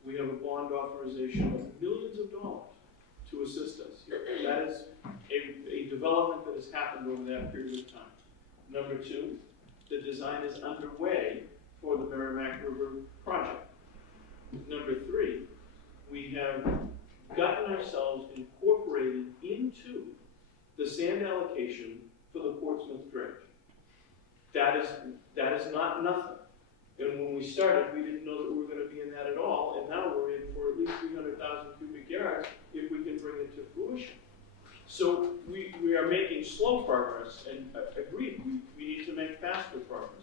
we have a bond authorization of millions of dollars to assist us here. That is a development that has happened over that period of time. Number two, the design is underway for the Merrimack River project. Number three, we have gotten ourselves incorporated into the sand allocation for the Portsmouth dredge. That is not nothing. And when we started, we didn't know that we were going to be in that at all, and now we're in for at least 300,000 cubic yards if we can bring it to fruition. So we are making slow progress, and agreed, we need to make faster progress.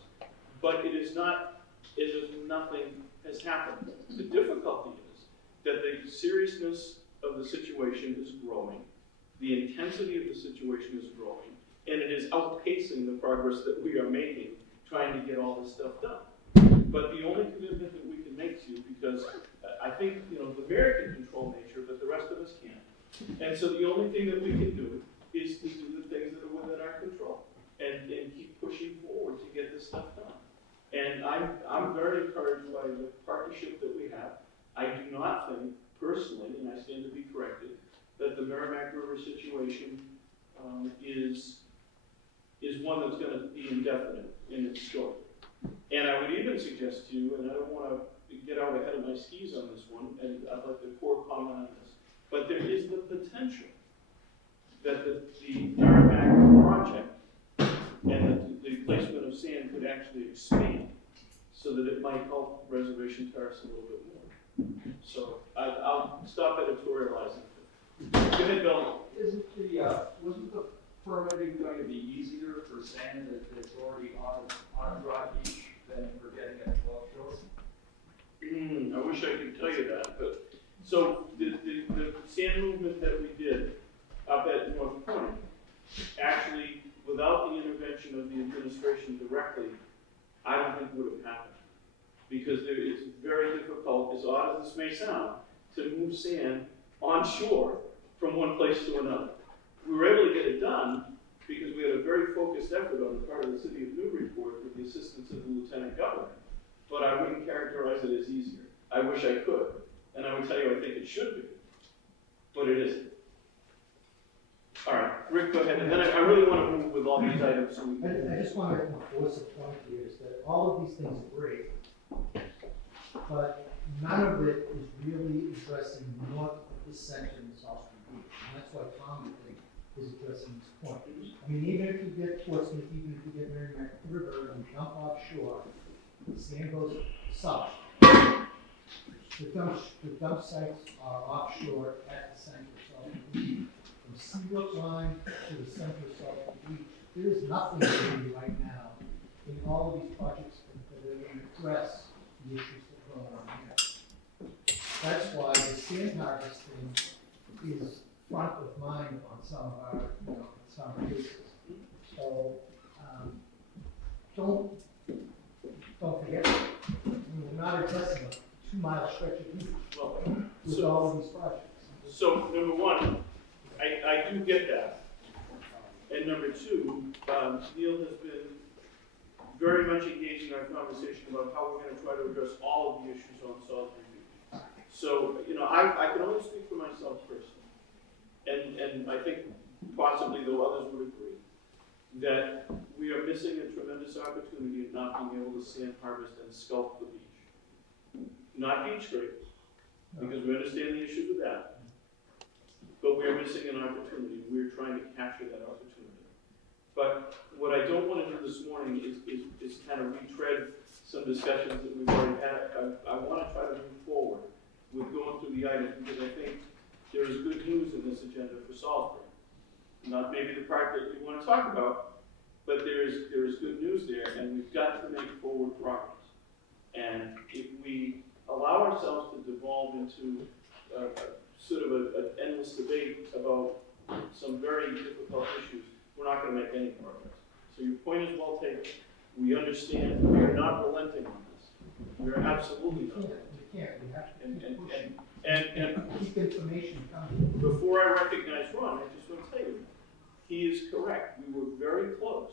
But it is not as if nothing has happened. The difficulty is that the seriousness of the situation is growing, The intensity of the situation is growing, and it is outpacing the progress that we are making trying to get all this stuff done. But the only commitment that we can make to you, because I think, you know, the mayor can control nature, but the rest of us can't. And so the only thing that we can do is to do the things that are within our control and keep pushing forward to get this stuff done. And I'm very encouraged by the partnership that we have. I do not think, personally, and I stand to be corrected, that the Merrimack River situation is one that's going to be indefinite in its scope. And I would even suggest to you, and I don't want to get out ahead of my skis on this one, and I'd like the core comment on this, but there is the potential that the Merrimack project and the placement of sand could actually expand so that it might help Reservation Terrace a little bit more. So I'll stop editorializing. Go ahead, Bill. Wasn't the permitting going to be easier for sand that's already on a dry beach than for getting it to offshore? I wish I could tell you that, but so the sand movement that we did up at North Point, actually, without the intervention of the administration directly, I don't think would have happened. Because it's very difficult, as odd as this may sound, to move sand onshore from one place to another. We were able to get it done because we had a very focused effort on the part of the city of Newburyport with the assistance of the lieutenant governor. But I wouldn't characterize it as easier. I wish I could. And I would tell you I think it should be. But it isn't. All right, Rick, go ahead. And then I really want to move with all these items. So I just want to enforce a point here is that all of these things are great, but none of it is really addressing north of this section of South Street Beach. And that's why Tom, I think, is addressing this point. I mean, even if you get Portsmouth, even if you get Merrimack River and dump offshore, the sand goes south. The dump sites are offshore at the center of South Street Beach. From Seabrook line to the center of South Street Beach, there is nothing really right now in all of these projects that are going to address the issues that are going on here. That's why the sand harvesting is front of mind on some of our, some of our cases. So don't forget, we're not addressing a 2-mile stretch of beach with all of these projects. So number one, I do get that. And number two, Neil has been very much engaged in our conversation about how we're going to try to address all of the issues on Salisbury Beach. So, I can only speak for myself personally. And I think possibly, though others would agree, that we are missing a tremendous opportunity of not being able to sand harvest and sculpt the beach. Not beach scrape, because we understand the issues with that. But we are missing an opportunity. We're trying to capture that opportunity. But what I don't want to do this morning is kind of retread some discussions that we've already had. I want to try to move forward with going through the items because I think there is good news in this agenda for Salisbury. Not maybe the part that you want to talk about, but there is good news there, and we've got to make forward progress. And if we allow ourselves to devolve into sort of an endless debate about some very difficult issues, we're not going to make any progress. So your point is well taken. We understand. We are not relenting on this. We are absolutely not. We can't. We have to and keep information coming. Before I recognize Ron, I just want to tell you, he is correct. We were very close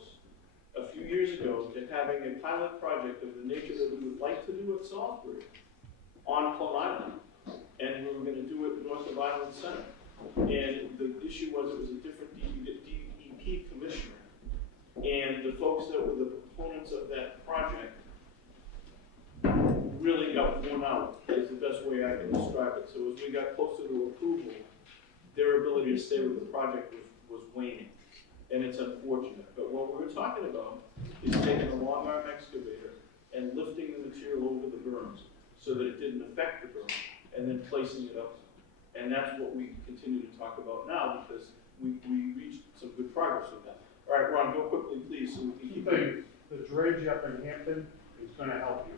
a few years ago to having a pilot project of the nature that we would like to do at Salisbury on Plum Island. And we were going to do it north of Island Center. And the issue was it was a different DEP commissioner. And the folks that were the proponents of that project really got worn out, is the best way I can describe it. So as we got closer to approval, their ability to stay with the project was waning. And it's unfortunate. But what we were talking about is taking a long arm excavator and lifting the material over the berms so that it didn't affect the berm, and then placing it up. And that's what we continue to talk about now because we reached some good progress with that. All right, Ron, go quickly, please, so we can keep going. The dredge up in Hampton is going to help you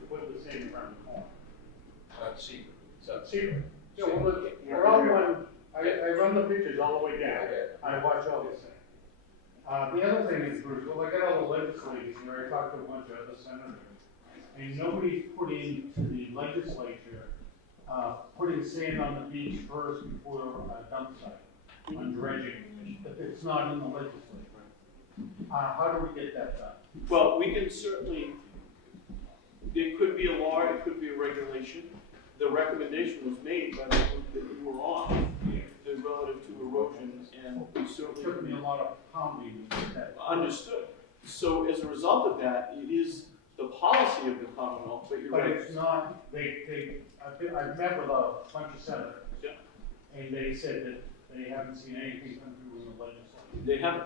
to put the sand in front of the home. Not secret. Secret. Yeah, well, we're all one. I run from the pictures all the way down. I watch all these things. The other thing is, Bruce, well, I got all the legislators here, I talked to a bunch of other senators, and nobody's put into the legislature, putting sand on the beach first before a dump site on dredging. It's not in the legislature. How do we get that done? Well, we can certainly, it could be a law, it could be a regulation. The recommendation was made by the group that you were on, relative to erosion, and we It certainly. took me a lot of pounding to get that. Understood. So as a result of that, it is the policy of the Commonwealth, but you're But right. it's not, I've met with a bunch of senators. Yeah. And they said that they haven't seen anything come through in the legislature. They haven't.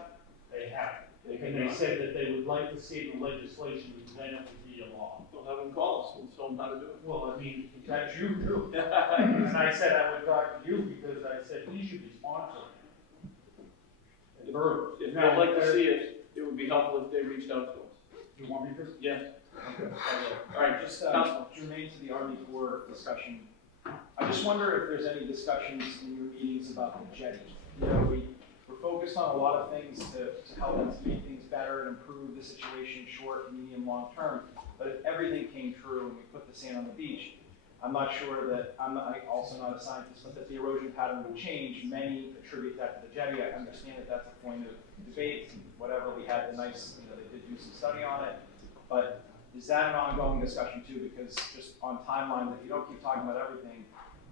They haven't. They And have they not. said that they would like to see it in the legislation, because then it would be a law. We'll have them call us, we'll tell them how to do it. Well, I mean, that's you too. And I said I would talk to you, because I said he should be sponsoring it. And Bert, If now, they'd like to see it, it would be helpful if they reached out to us. You want me to? Yes. Okay. All right, Just Council. germane to the Army Corps discussion, I just wonder if there's any discussions in your meetings about the jetty. You know, we're focused on a lot of things to help us make things better and improve the situation short, medium, long term. But if everything came true and we put the sand on the beach, I'm not sure that, I'm also not a scientist, but that the erosion pattern would change. Many attribute that to the jetty. I understand that that's a point of debate, whatever. We had the nice, they did do some study on it. But is that an ongoing discussion too? Because just on timeline, if you don't keep talking about everything,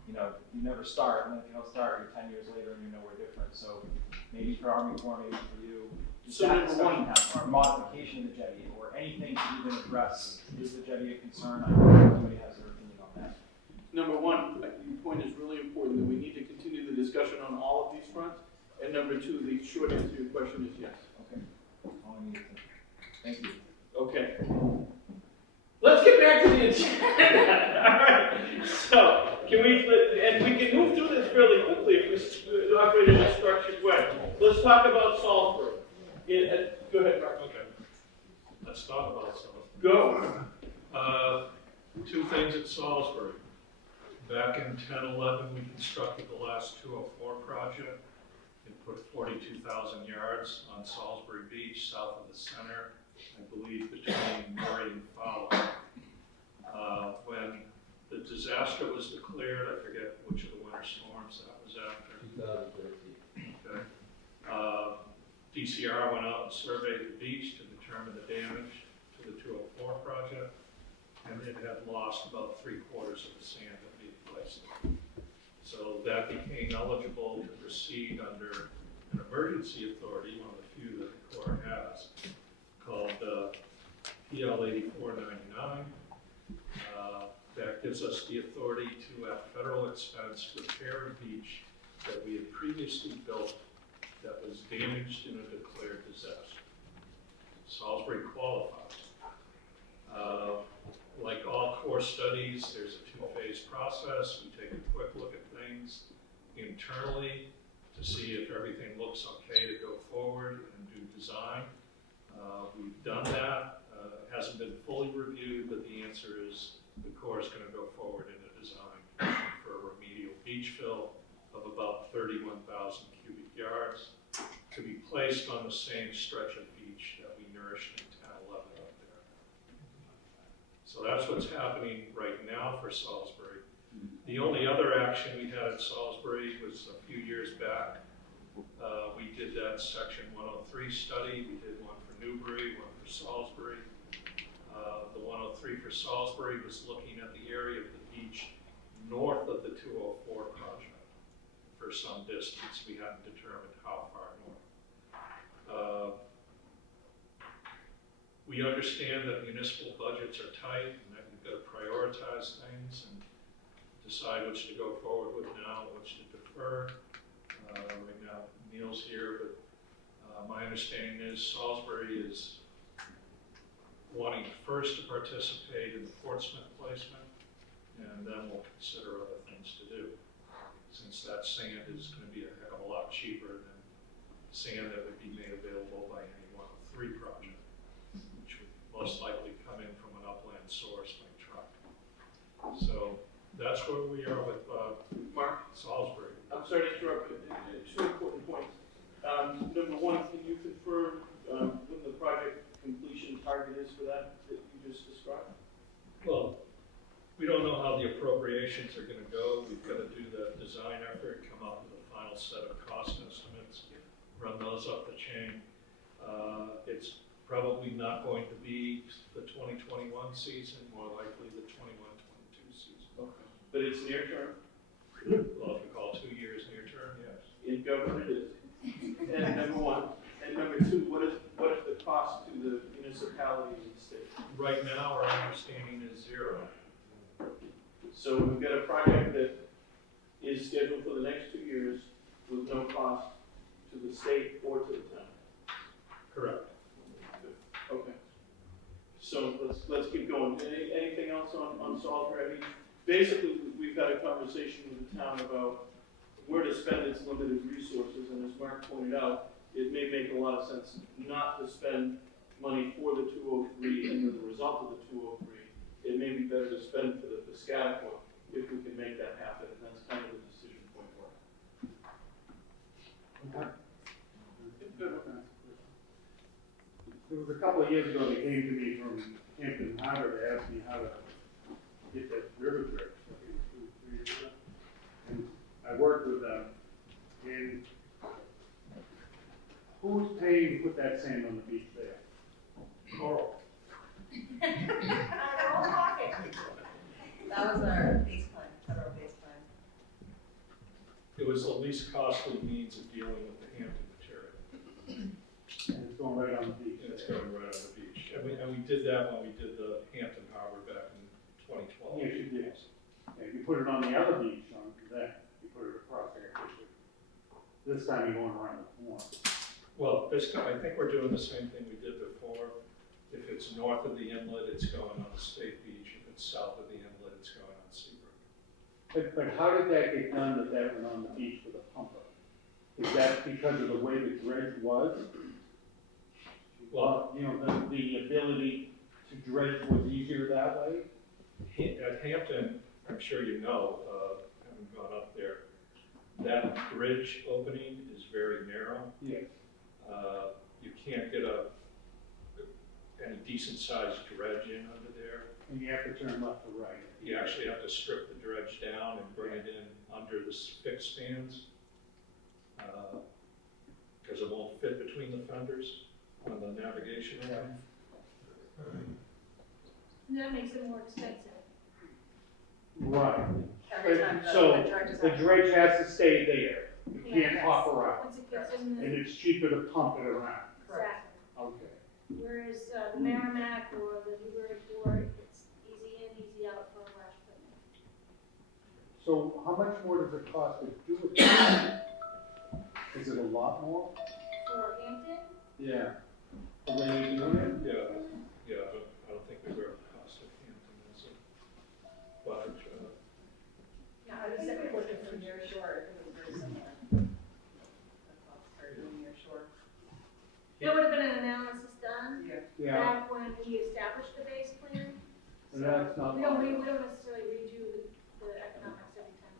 you never start. And then if you don't start, you're 10 years later and you're nowhere different. So maybe for Army Corps, maybe for you, does So that number discussion one- happen, or modification of the jetty, or anything to even address, is the jetty a concern? I don't know if anybody has their opinion on that. Number one, your point is really important, that we need to continue the discussion on all of these fronts. And number two, the short answer to your question is yes. Okay, all I needed to, thank you. Okay. Let's get back to the agenda. All right. So, and we can move through this fairly quickly if we operate in a structured way. Let's talk about Salisbury. Go ahead, Mark. Okay. Let's talk about Salisbury. Go. Two things at Salisbury. Back in 10-11, we constructed the last 204 project. It put 42,000 yards on Salisbury Beach, south of the center, I believe between Murray and Fowler. When the disaster was declared, I forget which of the winter storms that was after. 2013. Okay. DCR went out and surveyed the beach to determine the damage to the 204 project, and it had lost about 3/4 of the sand that we had placed. So that became eligible to proceed under an emergency authority, one of the few that the Corps has, called PL 8499. That gives us the authority to, at federal expense, repair a beach that we had previously built that was damaged in a declared disaster. Salisbury qualifies. Like all core studies, there's a two-phase process. We take a quick look at things internally to see if everything looks okay to go forward and do design. We've done that. It hasn't been fully reviewed, but the answer is the Corps is going to go forward in a design for a remedial beach fill of about 31,000 cubic yards to be placed on the same stretch of beach that we nourished in 10-11 up there. So that's what's happening right now for Salisbury. The only other action we had at Salisbury was a few years back. We did that Section 103 study. We did one for Newbury, one for Salisbury. The 103 for Salisbury was looking at the area of the beach north of the 204 project for some distance. We hadn't determined how far north. We understand that municipal budgets are tight and that we've got to prioritize things and decide which to go forward with now and which to defer. Right now, Neil's here, but my understanding is Salisbury is wanting first to participate in the Portsmouth placement, and then we'll consider other things to do, since that sand is going to be a heck of a lot cheaper than sand that would be made available by any 103 project, which would most likely come in from an upland source by truck. So that's where we are with Mark? Salisbury. I'm sorry to interrupt, but two important points. Number one, can you confirm when the project completion target is for that you just described? Well, we don't know how the appropriations are gonna go. We've gotta do the design effort, come up with a final set of cost estimates, run those up the chain. It's probably not going to be the 2021 season, more likely the 21-22 season. Okay. But it's near term? Well, if we call 2 years near term, yes. In government it is. And number one. And number two, what is the cost to the municipality and the state? Right now, our understanding is zero. So we've got a project that is scheduled for the next 2 years with no cost to the state or to the town. Correct. Okay. So let's keep going. Anything else on Salisbury? I mean, basically, we've had a conversation with the town about where to spend its limited resources, and as Mark pointed out, it may make a lot of sense not to spend money for the 203 and the result of the 203. It may be better to spend for the Piscataqua if we can make that happen, and that's kind of the decision point we're at. It was a couple of years ago, they came to me from Hampton Harbor to ask me how to get that river bridge. I think it was 2 or 3 years ago. And I worked with them, and who's paying to put that sand on the beach there? Coral. Our own pocket. That was our base plan, federal base plan. It was the least costly means of dealing with the Hampton material. And it's going right on the beach. And it's going right on the beach. And we did that when we did the Hampton Harbor back in 2012. Yes, you did. Yeah, you put it on the other beach, on that, you put it across there. This time you're going around the corner. Well, I think we're doing the same thing we did before. If it's north of the inlet, it's going on the state beach. If it's south of the inlet, it's going on Seabrook. But how did that get done that went on the beach with a pumper? Is that because of the way the dredge was? Well, you know, the ability to dredge was easier that way? At Hampton, I'm sure you know, having gone up there, that bridge opening is very narrow. Yes. You can't get any decent sized dredge in under there. And you have to turn left or right. You actually have to strip the dredge down and bring it in under the fixed spans, because it won't fit between the fenders on the navigation line. And that makes it more expensive. Right. Every time So dredge is the out. dredge has to stay there. You can't Yes. hop around. Once it gets in And the, it's cheaper to pump it around. exactly. Okay. Whereas the Merrimack or the Newburyport, it's easy in, easy out for large equipment. So how much more does it cost to do it? Is it a lot more? For Hampton, Yeah. The way you're doing it? Yeah, I don't think we were at the cost of Hampton, is it? But, Yeah, I was saying looking from near shore, it was very similar. The costs are near shore. there would have been an analysis done Yeah. back when we established the base plan. And that's not. We don't necessarily redo the economics every time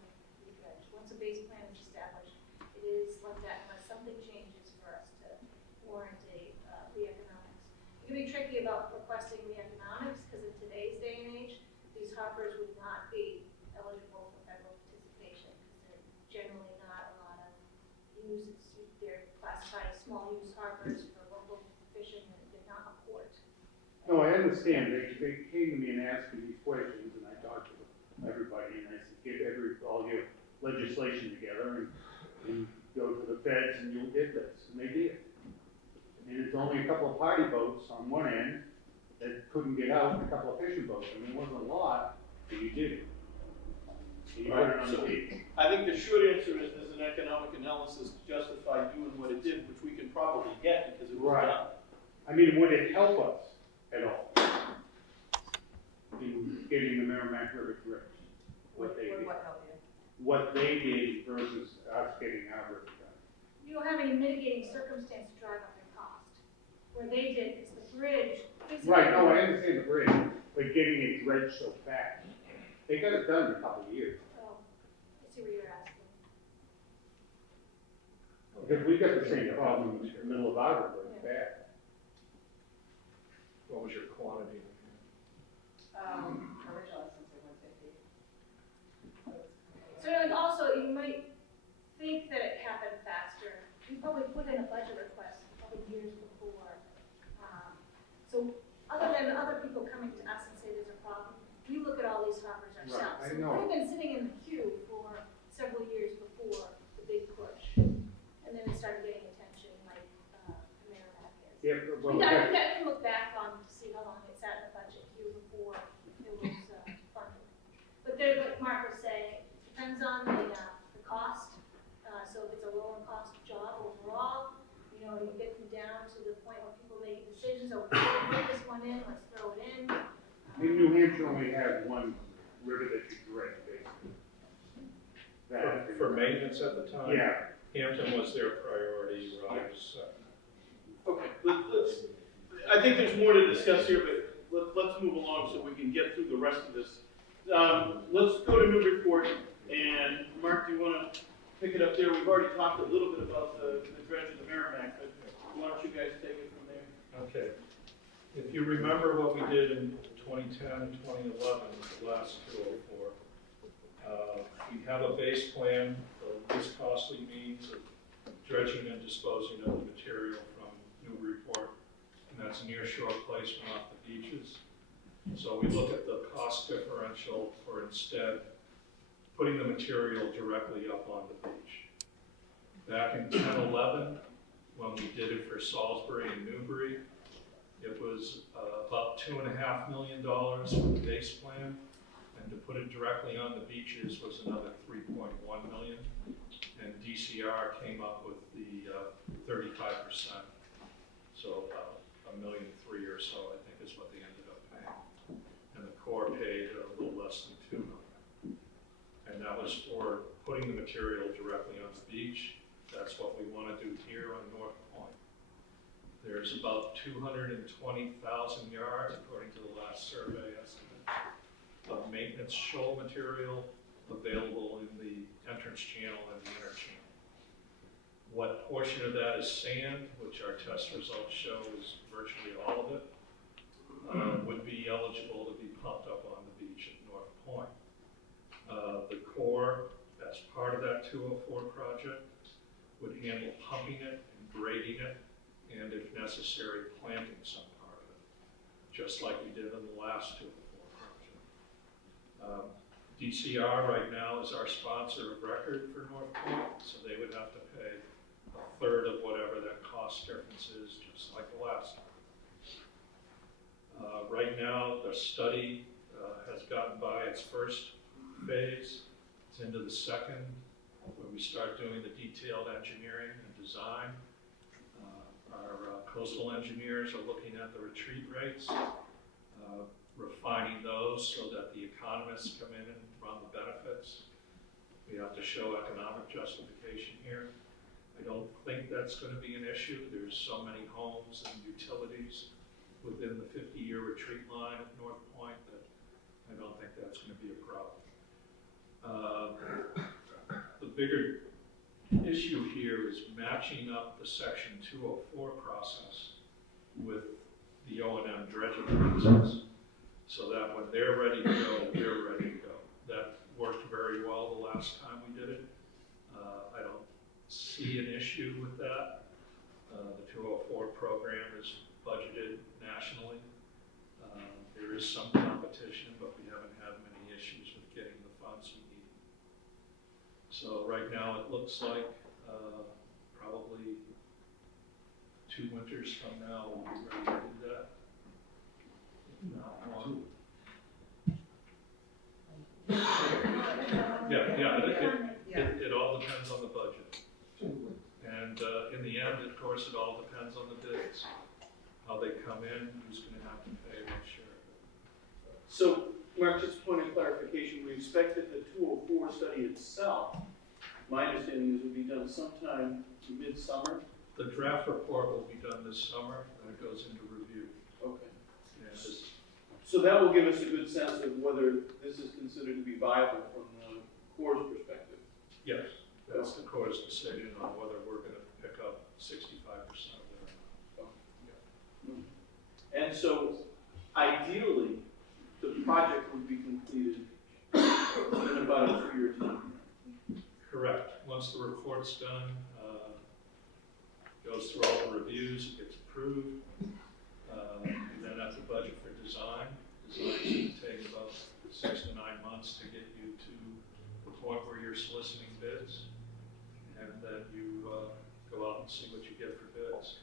we dredge. Once a base plan is established, it is like that unless something changes for us to warrant re-economics. It can be tricky about requesting re-economics because in today's day and age, these hoppers would not be eligible for federal participation because they're generally not a lot of uses. They're classified as small use harbors for local fishing and they're not a port. No, I understand. They came to me and asked me these questions, and I talked to everybody, and I said, get all your legislation together and go to the feds, and you'll get this. And they did. And it's only a couple of party boats on one end that couldn't get out, and a couple of fishing boats. I mean, it wasn't a lot, but you did it. And you put it on the beach. I think the short answer is there's an economic analysis to justify doing what it did, which we can probably get because it was Right. done. I mean, would it help us at all in getting the Merrimack River dredged? What they did. What help you? What they did versus us getting our river done. You don't have any mitigating circumstance to drive up your cost. Where they did is the bridge. Right, no, I understand the bridge, but getting it dredged so fast. They got it done in a couple of years. Oh, I see what you're asking. Because we got the same problem in the middle of our road, it's bad. What was your quantity? Original estimate was 150. So and also, you might think that it happened faster. We probably put in a budget request a couple years before. So other than other people coming to us and say there's a problem, we look at all these hoppers ourselves. I So know. we've been sitting in the queue for several years before the big push. And then it started getting attention like MRBA is. Yeah, well, We can look back on to see how long it sat in the budget queue before it was funded. But then, like Mark was saying, it depends on the cost. So if it's a lower cost job overall, you know, you get them down to the point where people make decisions, oh, let's put this one in, let's throw it in. New Hampshire only has one river that you dredge, basically. That- For maintenance at the time? Yeah. Hampton was their priority, Raleigh was second. Okay, I think there's more to discuss here, but let's move along so we can get through the rest of this. Let's go to Newburyport, and Mark, do you want to pick it up there? We've already talked a little bit about the dredge of the Merrimack, but why don't you guys take it from there? Okay. If you remember what we did in 2010 and 2011, the last 204, we have a base plan, the least costly means of dredging and disposing of the material from Newburyport, and that's near shore placement off the beaches. So we look at the cost differential for instead putting the material directly up on the beach. Back in 10-11, when we did it for Salisbury and Newbury, it was about $2.5 million for the base plan, and to put it directly on the beaches was another $3.1 million. And DCR came up with the 35%, so about $1.3 million or so, I think is what they ended up paying. And the Corps paid a little less than $2 million. And that was for putting the material directly on the beach. That's what we want to do here on North Point. There's about 220,000 yards, according to the last survey estimate, of maintenance shoal material available in the entrance channel and the inner channel. What portion of that is sand, which our test results show is virtually all of it, would be eligible to be pumped up on the beach at North Point. The Corps, as part of that 204 project, would handle pumping it and grading it, and if necessary, planting some part of it, just like we did in the last 204 project. DCR right now is our sponsor of record for North Point, so they would have to pay a third of whatever that cost difference is, just like the last time. Right now, the study has gotten by its first phase. It's into the second, where we start doing the detailed engineering and design. Our coastal engineers are looking at the retreat rates, refining those so that the economists come in and run the benefits. We have to show economic justification here. I don't think that's going to be an issue. There's so many homes and utilities within the 50-year retreat line at North Point that I don't think that's going to be a problem. The bigger issue here is matching up the Section 204 process with the O&M dredging process, so that when they're ready to go, we're ready to go. That worked very well the last time we did it. I don't see an issue with that. The 204 program is budgeted nationally. There is some competition, but we haven't had many issues with getting the funds we need. So right now it looks like probably 2 winters from now we'll be ready to do that. If not one. It all depends on the budget. And in the end, of course, it all depends on the bids. How they come in, who's going to have to pay what share. So, Mark, just a point of clarification, we expect that the 204 study itself, my understanding is, will be done sometime mid-summer? The draft report will be done this summer, and it goes into review. Okay. And So that will give us a good sense of whether this is considered to be viable from the Corps' perspective. yes, that's the Corps' decision on whether we're going to And so ideally, the project would be completed in about a 2-year time. Correct. Once the report's done, goes through all the reviews, it gets approved, and then that's a budget for design. Design should take about 6 to 9 months to get you to the point where you're soliciting bids, and then you go out and see what you get for bids.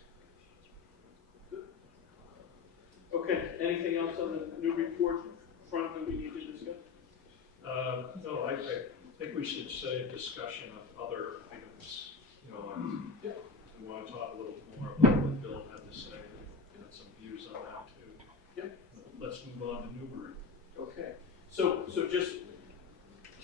Okay, anything else on the new report front that we need to discuss? No, I think we should say a discussion of other items. You know, we want to talk a little more about what Bill had to say, and some views on that too. Yep. Let's move on to Newbury. Okay. So just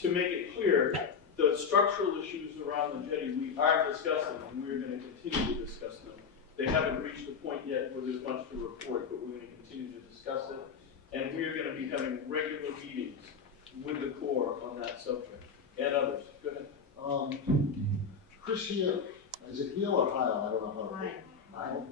to make it clear, the structural issues around the jetty we are discussing, and we're going to continue to discuss them. They haven't reached the point yet where there's much to report, but we're going to continue to discuss it. And we're going to be having regular meetings with the Corps on that subject, and others. Go ahead. Chris Heal, is it Heal or Heil? I don't know how to.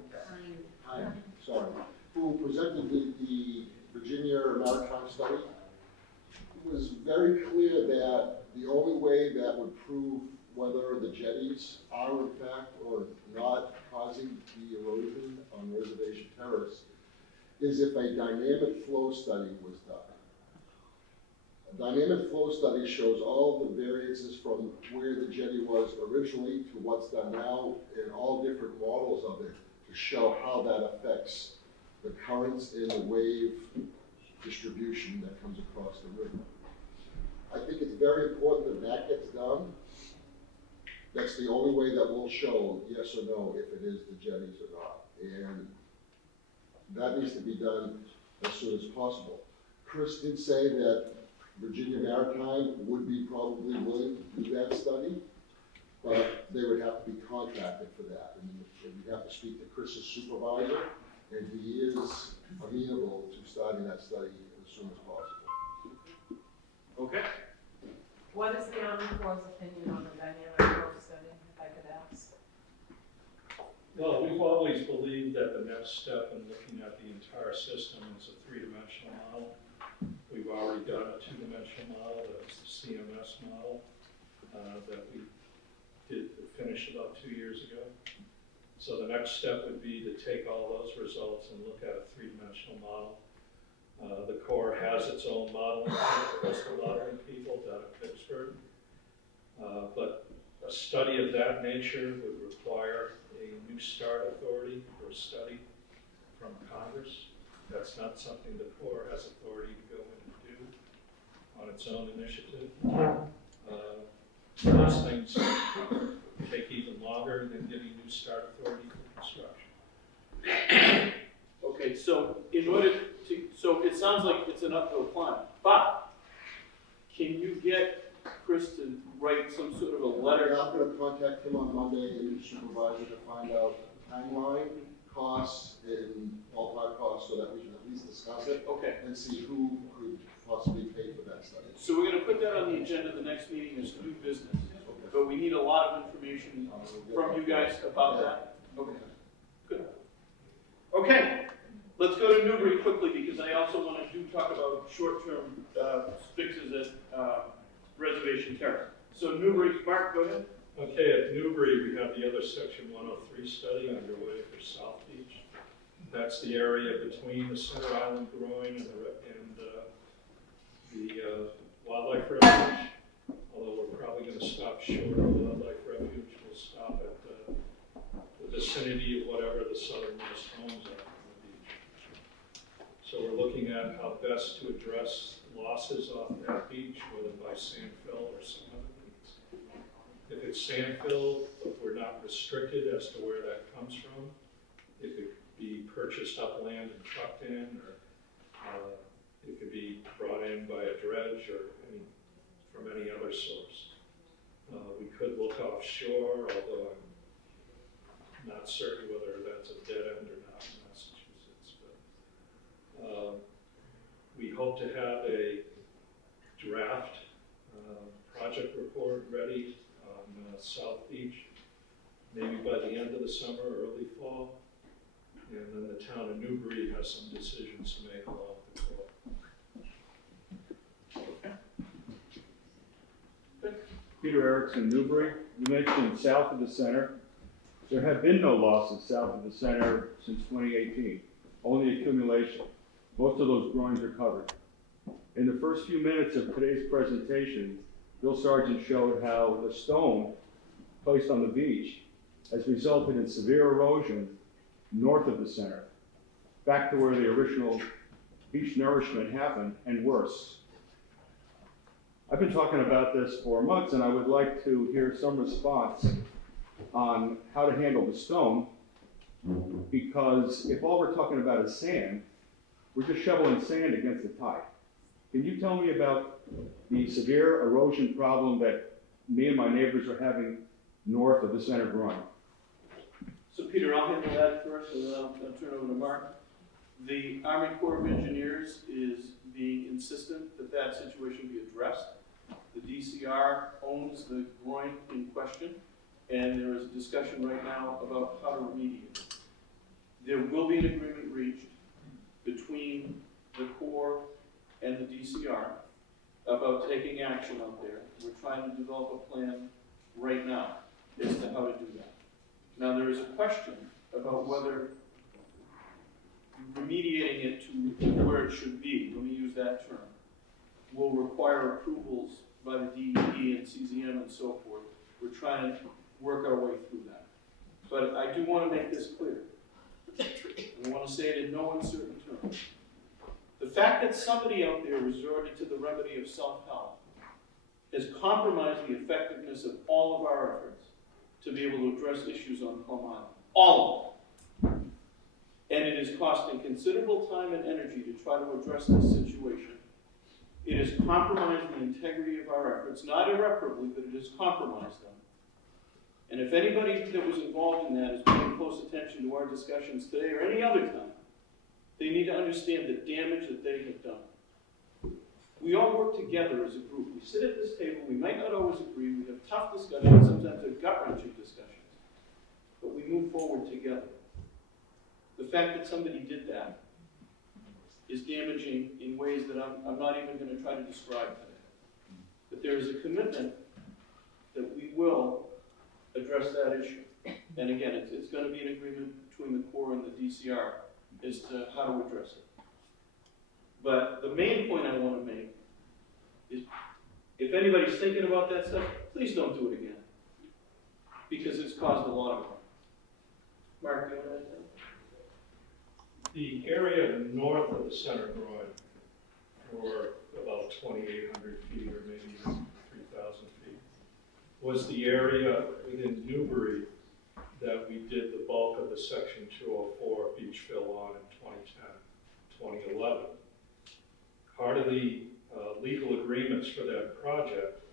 Heil, sorry. Who presented the Virginia Maritime Study, it was very clear that the only way that would prove whether the jetties are in fact or not causing the erosion on Reservation Terrace is if a dynamic flow study was done. A dynamic flow study shows all the variances from where the jetty was originally to what's done now and all different models of it to show how that affects the currents and the wave distribution that comes across the river. I think it's very important that that gets done. That's the only way that will show yes or no if it is the jetties or not. And that needs to be done as soon as possible. Chris did say that Virginia Maritime would be probably willing to do that study, but they would have to be contracted for that. And you'd have to speak to Chris's supervisor, and he is amenable to starting that study as soon as possible. Okay. What is the Army Corps' opinion on the dynamic flow study, if I could ask? Well, we've always believed that the next step in looking at the entire system is a 3-dimensional model. We've already done a 2-dimensional model, that's the CMS model, that we finished about 2 years ago. So the next step would be to take all those results and look at a 3-dimensional model. The Corps has its own modeling, coastal modeling people down at Pittsburgh. But a study of that nature would require a New Start authority for a study from Congress. That's not something the Corps has authority to go in and do on its own initiative. Those things take even longer than getting New Start authority for construction. Okay, so in order to, so it sounds like it's an uphill climb, but can you get Chris to write some sort of a letter? I'm going to contact him on Monday and his supervisor to find out timeline, costs, and ballpark costs so that we can at least discuss it. Okay. And see who could possibly pay for that study. So we're going to put that on the agenda. The next meeting is new business, but we need a lot of information from you guys about that. Okay. Good. Okay. Let's go to Newbury quickly because I also want to talk about short-term fixes at Reservation Terrace. So Newbury, Mark, go ahead. Okay, at Newbury, we have the other Section 103 study underway for South Beach. That's the area between the Center Island groin and the wildlife refuge. Although we're probably going to stop short of the wildlife refuge, we'll stop at the vicinity of whatever the southernmost homes are on the beach. So we're looking at how best to address losses off that beach, whether by sand fill or some other means. If it's sand fill, but we're not restricted as to where that comes from, it could be purchased upland and trucked in, or it could be brought in by a dredge or from any other source. We could look offshore, although I'm not certain whether that's a dead end or not in Massachusetts. But we hope to have a draft project report ready on South Beach, maybe by the end of the summer, early fall. And then the town of Newbury has some decisions to make along the court. Peter Erickson, Newbury. You mentioned south of the center. There have been no losses south of the center since 2018, only accumulation. Most of those groins are covered. In the first few minutes of today's presentation, Bill Sargent showed how the stone placed on the beach has resulted in severe erosion north of the center, back to where the original beach nourishment happened, and worse. I've been talking about this for months, and I would like to hear some response on how to handle the stone, because if all we're talking about is sand, we're just shoveling sand against the tide. Can you tell me about the severe erosion problem that me and my neighbors are having north of the center groin? So Peter, I'll handle that first, and then I'll turn it over to Mark. The Army Corps of Engineers is being insistent that that situation be addressed. The DCR owns the groin in question, and there is a discussion right now about how to remediate it. There will be an agreement reached between the Corps and the DCR about taking action out there. We're trying to develop a plan right now as to how to do that. Now, there is a question about whether remediating it to where it should be, let me use that term, will require approvals by the DEP and CZM and so forth. We're trying to work our way through that. But I do want to make this clear. I want to say it in no uncertain terms. The fact that somebody out there resorted to the remedy of self-help has compromised the effectiveness of all of our efforts to be able to address issues on Plum Island. All of them. And it is costing considerable time and energy to try to address this situation. It has compromised the integrity of our efforts, not irreparably, but it has compromised them. And if anybody that was involved in that is paying close attention to our discussions today or any other time, they need to understand the damage that they have done. We all work together as a group. We sit at this table, we might not always agree, we have tough discussions, sometimes they're gut-wrenching discussions, but we move forward together. The fact that somebody did that is damaging in ways that I'm not even going to try to describe today. But there is a commitment that we will address that issue. And again, it's going to be an agreement between the Corps and the DCR as to how to address it. But the main point I want to make is, if anybody's thinking about that stuff, please don't do it again. Because it's caused a lot of harm. Mark, do you want to add that? The area north of the center groin, or about 2,800 feet or maybe 3,000 feet, was the area within Newbury that we did the bulk of the Section 204 beach fill on in 2010, 2011. Part of the legal agreements for that project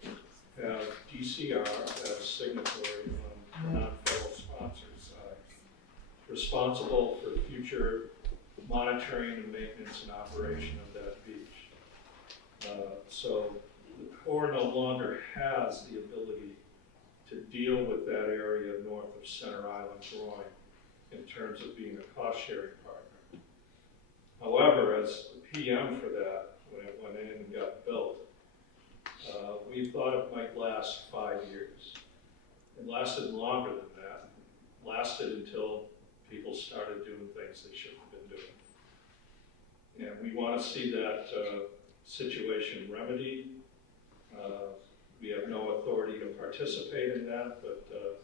have DCR as signatory on the non-federal sponsors side, responsible for future monitoring and maintenance and operation of that beach. So the Corps no longer has the ability to deal with that area north of Center Island Groin in terms of being a cost-sharing partner. However, as the PM for that, when it went in and got built, we thought it might last 5 years. It lasted longer than that. It lasted until people started doing things they shouldn't have been doing. And we want to see that situation remedied. We have no authority to participate in that, but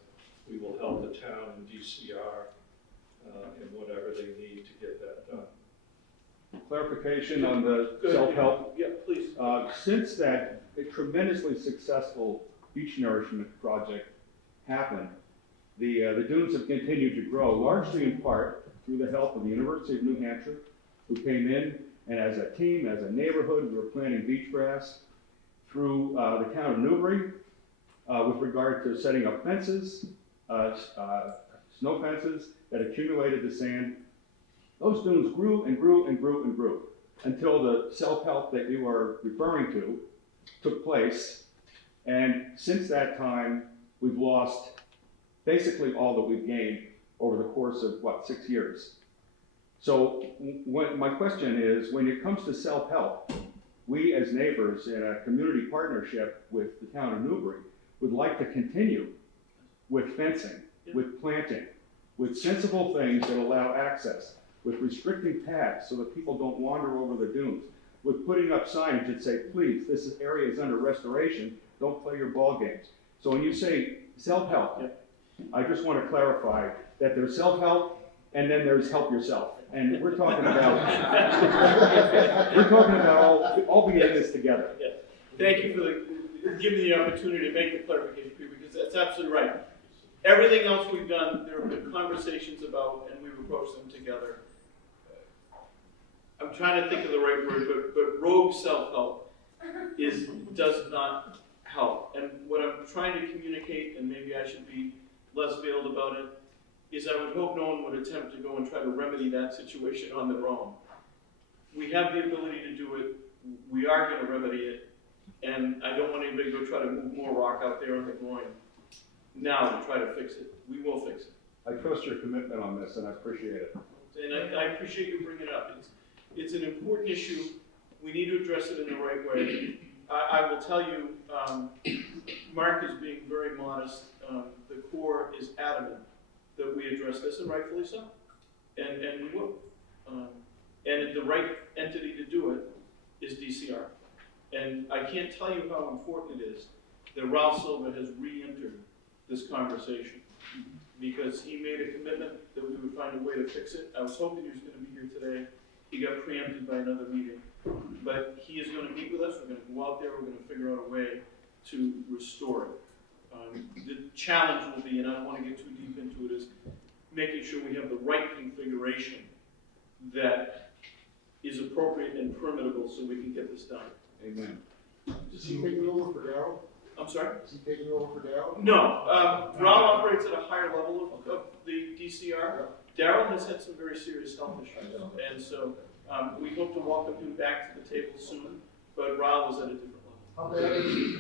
we will help the town and DCR in whatever they need to get that done. Clarification on the self-help. Yeah, please. Since that tremendously successful beach nourishment project happened, the dunes have continued to grow, largely in part through the help of the University of New Hampshire, who came in, and as a team, as a neighborhood, we were planting beach grass through the town of Newbury with regard to setting up fences, snow fences that accumulated the sand. Those dunes grew and grew and grew and grew until the self-help that you are referring to took place. And since that time, we've lost basically all that we've gained over the course of, 6 years. So my question is, when it comes to self-help, we as neighbors in a community partnership with the town of Newbury would like to continue with fencing, with planting, with sensible things that allow access, with restricting paths so that people don't wander over the dunes, with putting up signage that say, please, this area is under restoration, don't play your ball games. So when you say self-help, I just want to clarify that there's self-help and then there's help yourself. And we're talking about, all being in this together. Yeah. Thank you for giving me the opportunity to make the clarification, Peter, because that's absolutely right. Everything else we've done, there have been conversations about, and we've approached them together. I'm trying to think of the right word, but rogue self-help does not help. And what I'm trying to communicate, and maybe I should be less veiled about it, is I would hope no one would attempt to go and try to remedy that situation on their own. We have the ability to do it. We are going to remedy it. And I don't want anybody to go try to move more rock out there on the groin now to try to fix it. We will fix it. I trust your commitment on this, and I appreciate it. And I appreciate you bringing it up. It's an important issue. We need to address it in the right way. I will tell you, Mark is being very modest. The Corps is adamant that we address this, and rightfully so. And we will. And the right entity to do it is DCR. And I can't tell you how important it is that Ralph Silva has re-entered this conversation, because he made a commitment that we would find a way to fix it. I was hoping he was going to be here today. He got preempted by another meeting. But he is going to meet with us. We're going to go out there. We're going to figure out a way to restore it. The challenge will be, and I don't want to get too deep into it, is making sure we have the right configuration that is appropriate and permittable so we can get this done. Amen. Is he taking over for Darrell? I'm sorry? Is he taking over for Darrell? No. Raul operates at a higher level of the DCR. Darrell has had some very serious health issues. And so we hope to welcome him back to the table soon, but Raul was at a different level. How bad is he?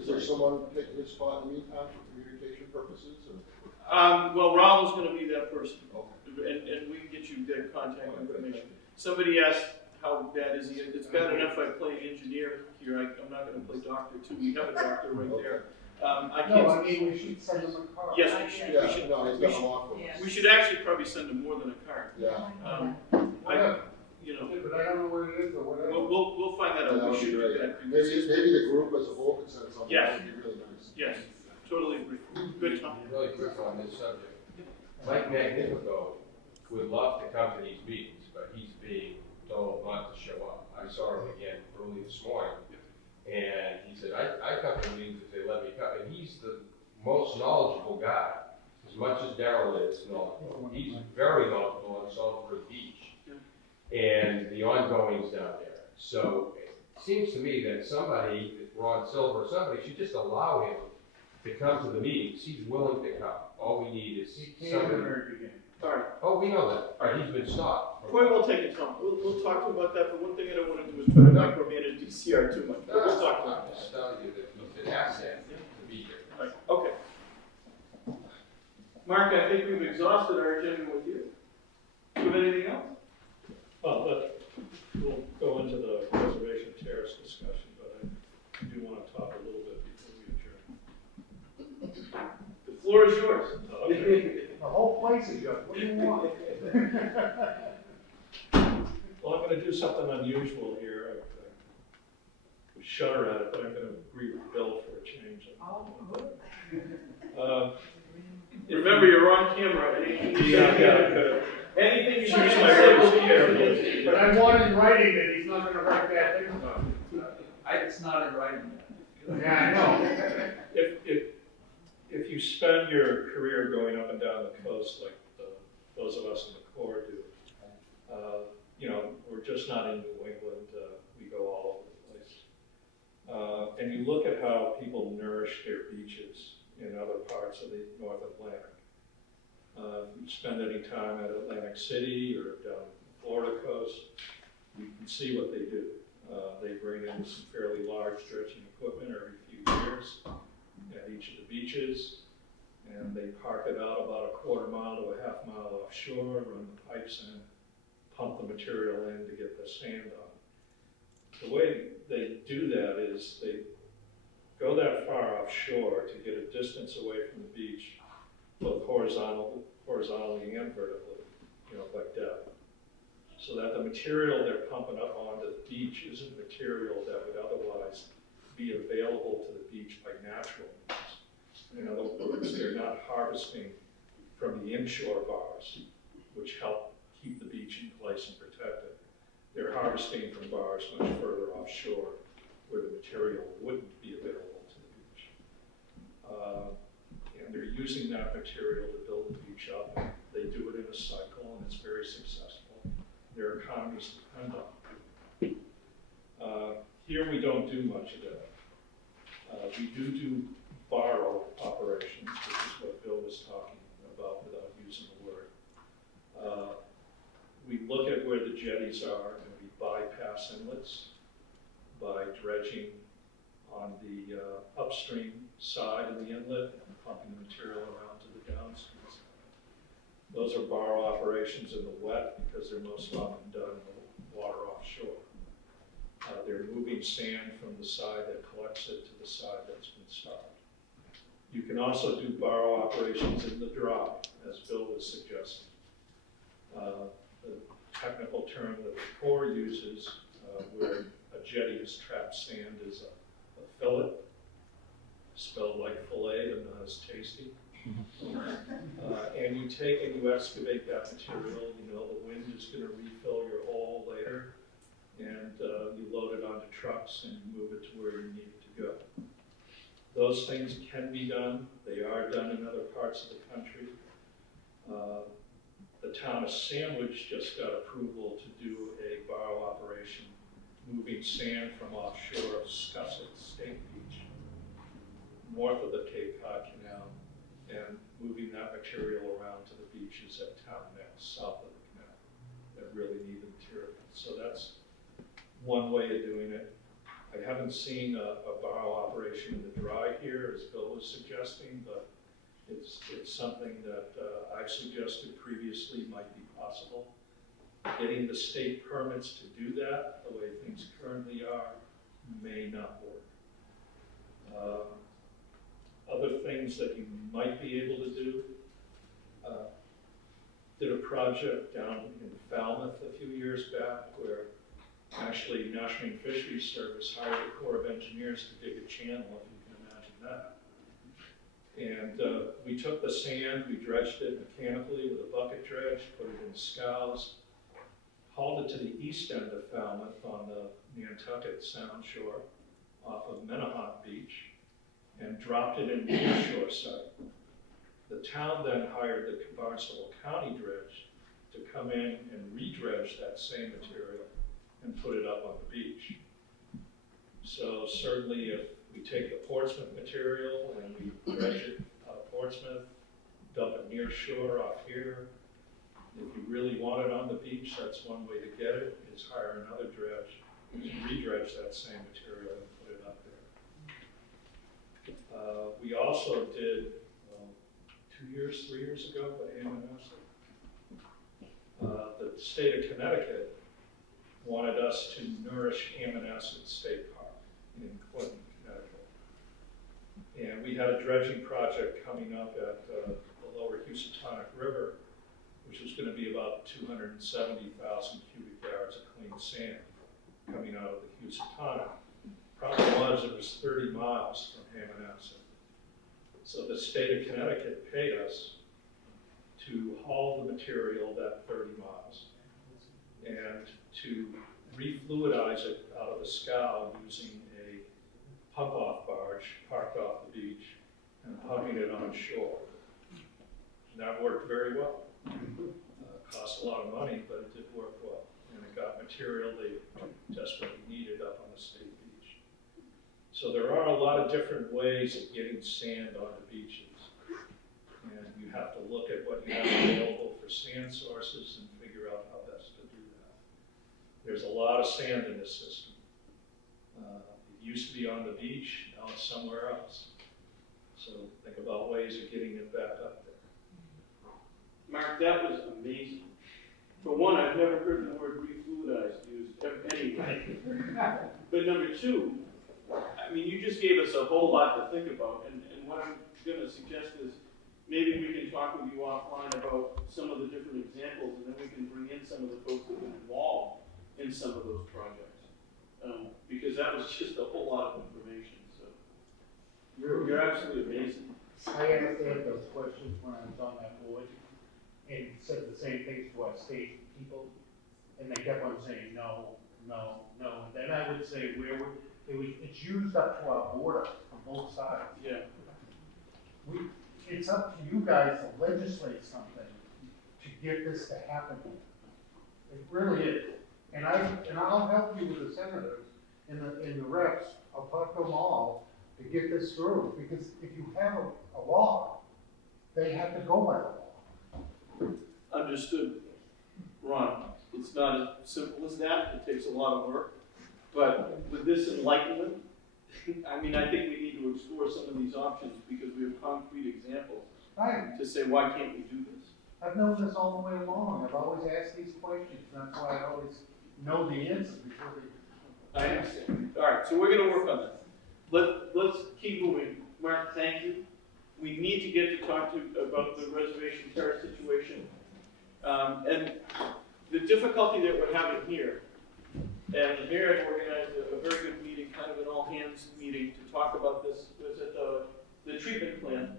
Is there someone taking his spot in the meantime for communication purposes? Or? Well, Raul is going to be that person. And we can get you that contact information. Somebody asked, how bad is he? It's bad enough I play engineer here. I'm not going to play doctor too. We have a doctor right there. I mean, we should send him a card. Yes, we should actually probably send him more than a card. Yeah. But I don't know what it is or whatever. We'll find that out. Yeah, We should do great. that. Maybe the group as a whole could send something. Yes. That would be really nice. Yes, totally agree. Good, Tom. Really quick on this subject. Mike Magnifico would love to come to these meetings, but he's being told not to show up. I saw him again early this morning, and he said, I come to meetings if they let me come. And he's the most knowledgeable guy, as much as Darrell is knowledgeable. He's very knowledgeable on Salisbury Beach and the ongoings down there. So it seems to me that somebody, Ron Silver, somebody should just allow him to come to the meetings. He's willing to come. All we need is somebody. Sorry. Oh, we know that. All right, he's been stopped. Point well taken, Tom. We'll talk to him about that, but one thing I don't want to do is try to micromanage DCR too much. But we'll talk about I'm just telling you that he's an asset to be here. Right. Okay. Mark, I think we've exhausted our agenda with you. Do you have anything else? Well, we'll go into the reservation terrace discussion, but I do want to talk a little bit before we adjourn. The floor is yours. Okay. The whole place is yours. What do you want? Well, I'm going to do something unusual here. I shudder at it, but I'm going to agree with Bill for a change. Remember, you're on camera. Anything you choose my words carefully. But I want in writing that he's not going to write bad things about it. It's not in writing yet. Yeah, I know. If you spend your career going up and down the coast like those of us in the Corps do, we're just not in New England. We go all over the place. And you look at how people nourish their beaches in other parts of the North Atlantic. If you spend any time at Atlantic City or down the Florida coast, you can see what they do. They bring in some fairly large dredging equipment every few years at each of the beaches, and they park it out about a quarter mile to a half mile offshore, run the pipes in, pump the material in to get the sand on. The way they do that is they go that far offshore to get a distance away from the beach, both horizontally and vertically, by depth. So that the material they're pumping up onto the beach isn't material that would otherwise be available to the beach by natural means. In other words, they're not harvesting from the inshore bars, which help keep the beach in place and protect it. They're harvesting from bars much further offshore where the material wouldn't be available to the beach. And they're using that material to build the beach up. They do it in a cycle, and it's very successful. Their economies depend on it. Here we don't do much of that. We do borrow operations, which is what Bill was talking about without using the word. We look at where the jetties are and we bypass inlets by dredging on the upstream side of the inlet and pumping the material around to the downstream side. Those are borrow operations in the wet because they're most often done in the water offshore. They're moving sand from the side that collects it to the side that's been stopped. You can also do borrow operations in the dry, as Bill was suggesting. The technical term that the Corps uses, where a jetty is trapped sand, is a fillet, spelled like fillet but not as tasty. And you take and you excavate that material. The wind is going to refill your hole later, and you load it onto trucks and you move it to where you need it to go. Those things can be done. They are done in other parts of the country. The town of Sandwich just got approval to do a borrow operation moving sand from offshore of Scusset State Beach, north of the Cape Cod Canal, and moving that material around to the beaches at Town Neck, south of the canal, that really need the material. So that's one way of doing it. I haven't seen a borrow operation in the dry here, as Bill was suggesting, but it's something that I've suggested previously might be possible. Getting the state permits to do that, the way things currently are, may not work. Other things that you might be able to do, did a project down in Falmouth a few years back where actually National Marine Fisheries Service hired a Corps of Engineers to dig a channel, if you can imagine that. And we took the sand, we dredged it mechanically with a bucket dredge, put it in scows, hauled it to the east end of Falmouth on the Nantucket Sound shore off of Menahat Beach, and dropped it in the inshore site. The town then hired the Barnstable County dredge to come in and re-dredge that same material and put it up on the beach. So certainly if we take the Portsmouth material and we dredge it out of Portsmouth, dump it near shore off here, if you really want it on the beach, that's one way to get it, is hire another dredge to re-dredge that same material and put it up there. We also did, 3 years ago, at Ammonoosuc, the state of Connecticut wanted us to nourish Ammonoosuc State Park in Clinton, Connecticut. And we had a dredging project coming up at the lower Housatonic River, which was going to be about 270,000 cubic yards of clean sand coming out of the Housatonic. Problem was, it was 30 miles from Ammonoosuc. So the state of Connecticut paid us to haul the material that 30 miles and to refluidize it out of the scow using a pump-off barge parked off the beach and pumping it on shore. And that worked very well. Cost a lot of money, but it did work well. And it got material they desperately needed up on the state beach. So there are a lot of different ways of getting sand onto beaches. And you have to look at what you have available for sand sources and figure out how best to do that. There's a lot of sand in this system. It used to be on the beach, now it's somewhere else. So think about ways of getting it back up there. Mark, that was amazing. For one, I've never heard the word refluidized used anyway. But number two, I mean, you just gave us a whole lot to think about, and what I'm gonna suggest is maybe we can talk with you offline about some of the different examples, and then we can bring in some of the folks that have been involved in some of those projects. Because that was just a whole lot of information, so. You're absolutely amazing. I asked Ed those questions when I was on that board, and said the same things to our state people, and they kept on saying, no, no, no. And then I would say, it's used up to our border from both sides. Yeah. It's up to you guys to legislate something to get this to happen. It really is. And I'll help you with the senators and the reps. I'll talk to them all to get this through, because if you have a law, they have to go by the law. Understood, Ron. It's not as simple as that. It takes a lot of work. But with this enlightenment, I mean, I think we need to explore some of these options because we have concrete examples to say, why can't we do this? I've known this all the way along. I've always asked these questions. That's why I always know the answer before they. I understand. All right, so we're going to work on that. Let's keep moving. Mark, thank you. We need to get to talk about the reservation terrace situation. And the difficulty that we're having here, and the mayor had organized a very good meeting, kind of an all-hands meeting to talk about this, was at the treatment plant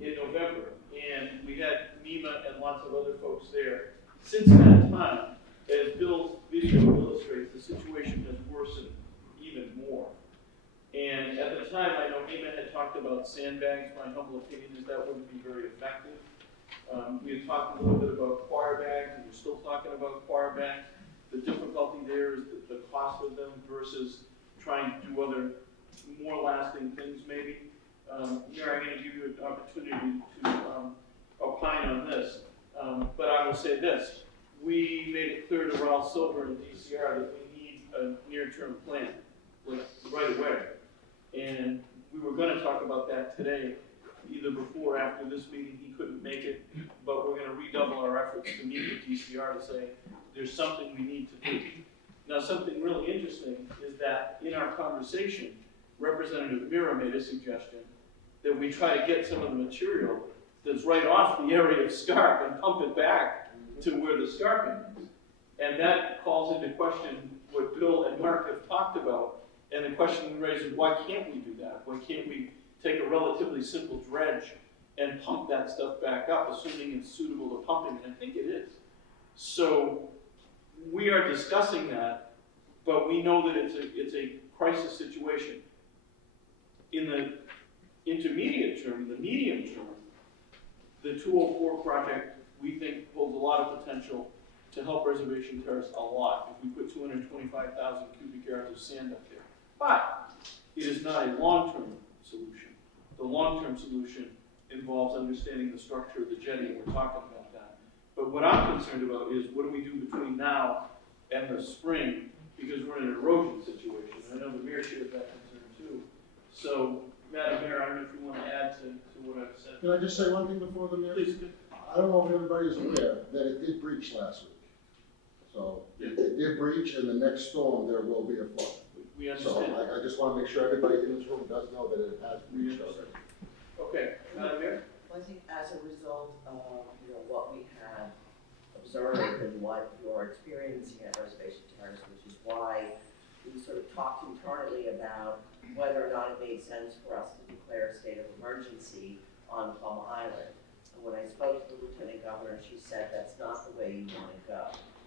in November. And we had MEMA and lots of other folks there. Since that time, as Bill's video illustrates, the situation has worsened even more. And at the time, I know MEMA had talked about sandbags. My humble opinion is that wouldn't be very effective. We had talked a little bit about choir bags, and we're still talking about choir bags. The difficulty there is the cost of them versus trying to do other more lasting things maybe. Mayor, I'm going to give you an opportunity to opine on this. But I will say this. We made it clear to Ralph Silver and DCR that we need a near-term plan right away. And we were going to talk about that today, either before or after this meeting. He couldn't make it, but we're going to redouble our efforts to meet with DCR to say there's something we need to do. Now, something really interesting is that in our conversation, Representative Mira made a suggestion that we try to get some of the material that's right off the area of scarp and pump it back to where the scarping is. And that calls into question what Bill and Mark have talked about. And the question we raise is, why can't we do that? Why can't we take a relatively simple dredge and pump that stuff back up, assuming it's suitable to pumping? And I think it is. So we are discussing that, but we know that it's a crisis situation. In the intermediate term, the medium term, the 204 project, we think, holds a lot of potential to help Reservation Terrace a lot if we put 225,000 cubic yards of sand up there. But it is not a long-term solution. The long-term solution involves understanding the structure of the jetty, and we're talking about that. But what I'm concerned about is what do we do between now and the spring, because we're in an erosion situation. I know the mayor shared that concern too. So, Madam Mayor, I don't know if you want to add to what I've said. Can I just say one thing before the mayor? Please. I don't know if everybody's aware that it did breach last week. So it did breach, and the next storm there will be a flood. We understand. So I just want to make sure everybody in this room does know that it has breached already. Okay, Madam Mayor? I think as a result of what we have observed and what you're experiencing at Reservation Terrace, which is why we sort of talked internally about whether or not it made sense for us to declare a state of emergency on Plum Island. And when I spoke to the Lieutenant Governor, she said that's not the way you want to go.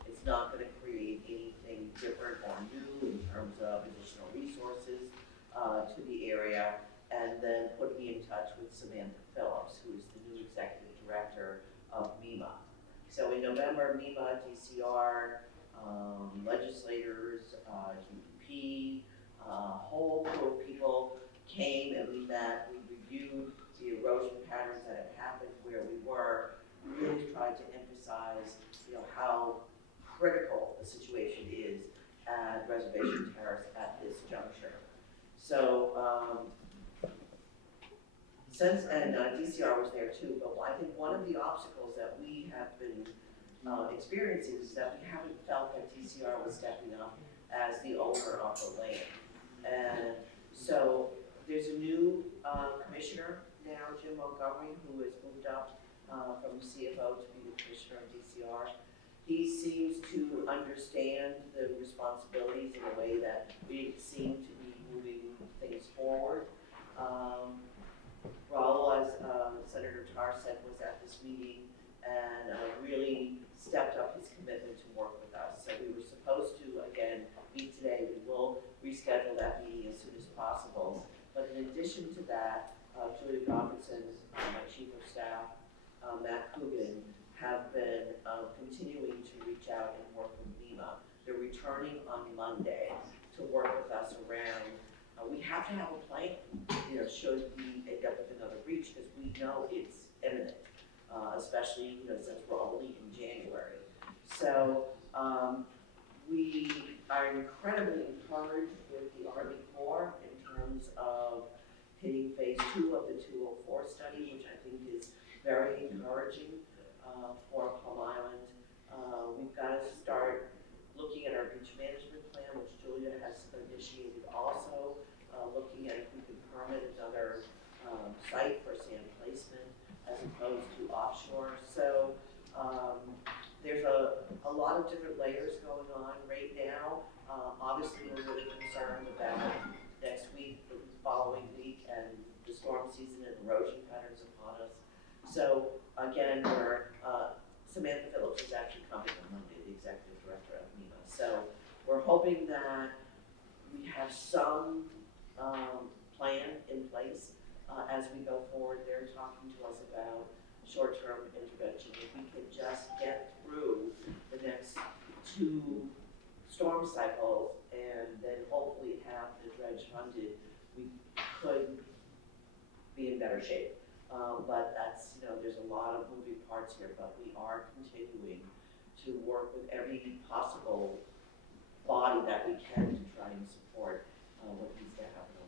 It's not going to create anything different or new in terms of additional resources to the area. And then put me in touch with Samantha Phillips, who is the new executive director of MEMA. So in November, MEMA, DCR, legislators, DEP, a whole crew of people came and we met. We reviewed the erosion patterns that had happened where we were. We really tried to emphasize, how critical the situation is at Reservation Terrace at this juncture. So DCR was there too, but I think one of the obstacles that we have been experiencing is that we haven't felt that DCR was stepping up as the owner of the land. And so there's a new commissioner now, Jim Montgomery, who has moved up from CFO to be the commissioner of DCR. He seems to understand the responsibilities in a way that we seem to be moving things forward. Raul, as Senator Tarr said, was at this meeting and really stepped up his commitment to work with us. So we were supposed to, again, meet today. We will reschedule that meeting as soon as possible. But in addition to that, Julia Robinson, my chief of staff, Matt Coogan, have been continuing to reach out and work with NEMA. They're returning on Monday to work with us around. We have to have a plan, should we end up with another breach, because we know it's imminent, especially, since we're only in January. So we are incredibly encouraged with the Army Corps in terms of hitting phase 2 of the 204 study, which I think is very encouraging for Plum Island. We've got to start looking at our beach management plan, which Julia has initiated also, looking at if we can permit another site for sand placement as opposed to offshore. So there's a lot of different layers going on right now. Obviously, we're really concerned about next week, the following week, and the storm season and erosion patterns upon us. So again, Samantha Phillips is actually coming on Monday, the executive director of NEMA. So we're hoping that we have some plan in place as we go forward. They're talking to us about short-term intervention. If we could just get through the next 2 storm cycles and then hopefully have the dredge funded, we could be in better shape. But that's, there's a lot of moving parts here, but we are continuing to work with every possible body that we can to try and support what needs to happen.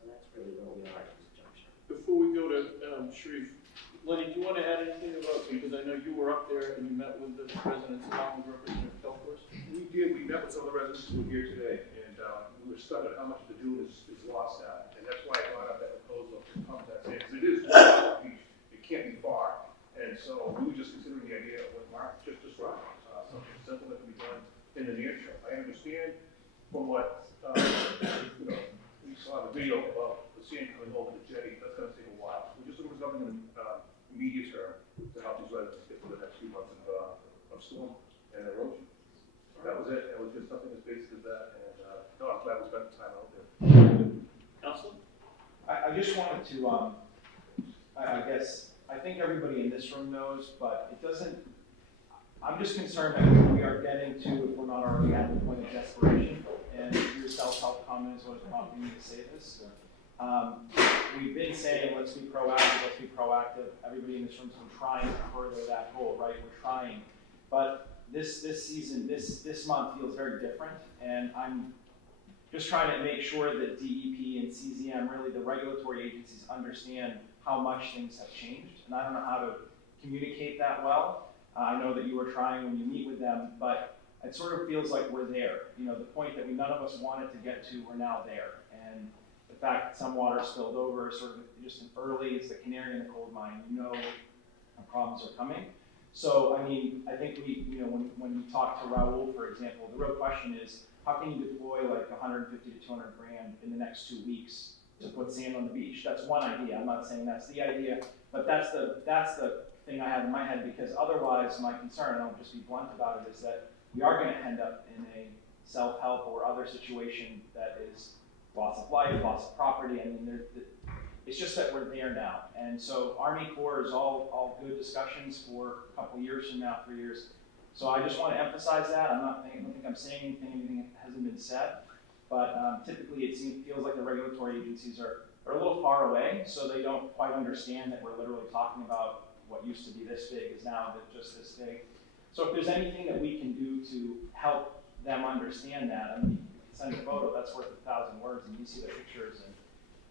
So that's really where we are at this juncture. Before we go to Sharif, Lenny, do you want to add anything about, because I know you were up there and you met with the residents along with Representative Telfors? We did, we met with some of the residents who were here today, and we were stunned at how much the dune is lost at. And that's why I brought up that proposal to come to that, because it is just beach, it can't be far. And so we were just considering the idea of what Mark just described, something simple that can be done in the near term. I understand from what, we saw the video about the sand coming over the jetty, that's gonna take a while. We're just looking for something in the immediate term to help these residents get through the next few months of storm and erosion. That was it. It was just something as basic as that, and no, I'm glad we spent the time out there. Council? I just wanted to, I guess, I think everybody in this room knows, but it doesn't, I'm just concerned that we are getting to, if we're not already at the point of desperation, and your self-help comment is what is prompting me to say this. We've been saying, let's be proactive. Everybody in this room's been trying to further that goal, right? We're trying. But this season, this month feels very different, and I'm just trying to make sure that DEP and CZM, really the regulatory agencies, understand how much things have changed. And I don't know how to communicate that well. I know that you are trying when you meet with them, but it sort of feels like we're there. The point that none of us wanted to get to, we're now there. And the fact that some water spilled over sort of just an early, it's the canary in the coal mine. Problems are coming. So, I mean, I think when you talk to Raul, for example, the real question is, how can you deploy like 150 to 200 grand in the next 2 weeks to put sand on the beach? That's one idea. I'm not saying that's the idea, but that's the thing I have in my head, because otherwise my concern, and I'll just be blunt about it, is that we are going to end up in a self-help or other situation that is loss of life, loss of property. I mean, it's just that we're there now. And so Army Corps is all good discussions for a couple years from now, 3 years. So I just want to emphasize that. I don't think I'm saying anything that hasn't been said. But typically it feels like the regulatory agencies are a little far away, so they don't quite understand that we're literally talking about what used to be this big is now just this big. So if there's anything that we can do to help them understand that, I mean, send a photo, that's worth 1,000 words, and you see the pictures, and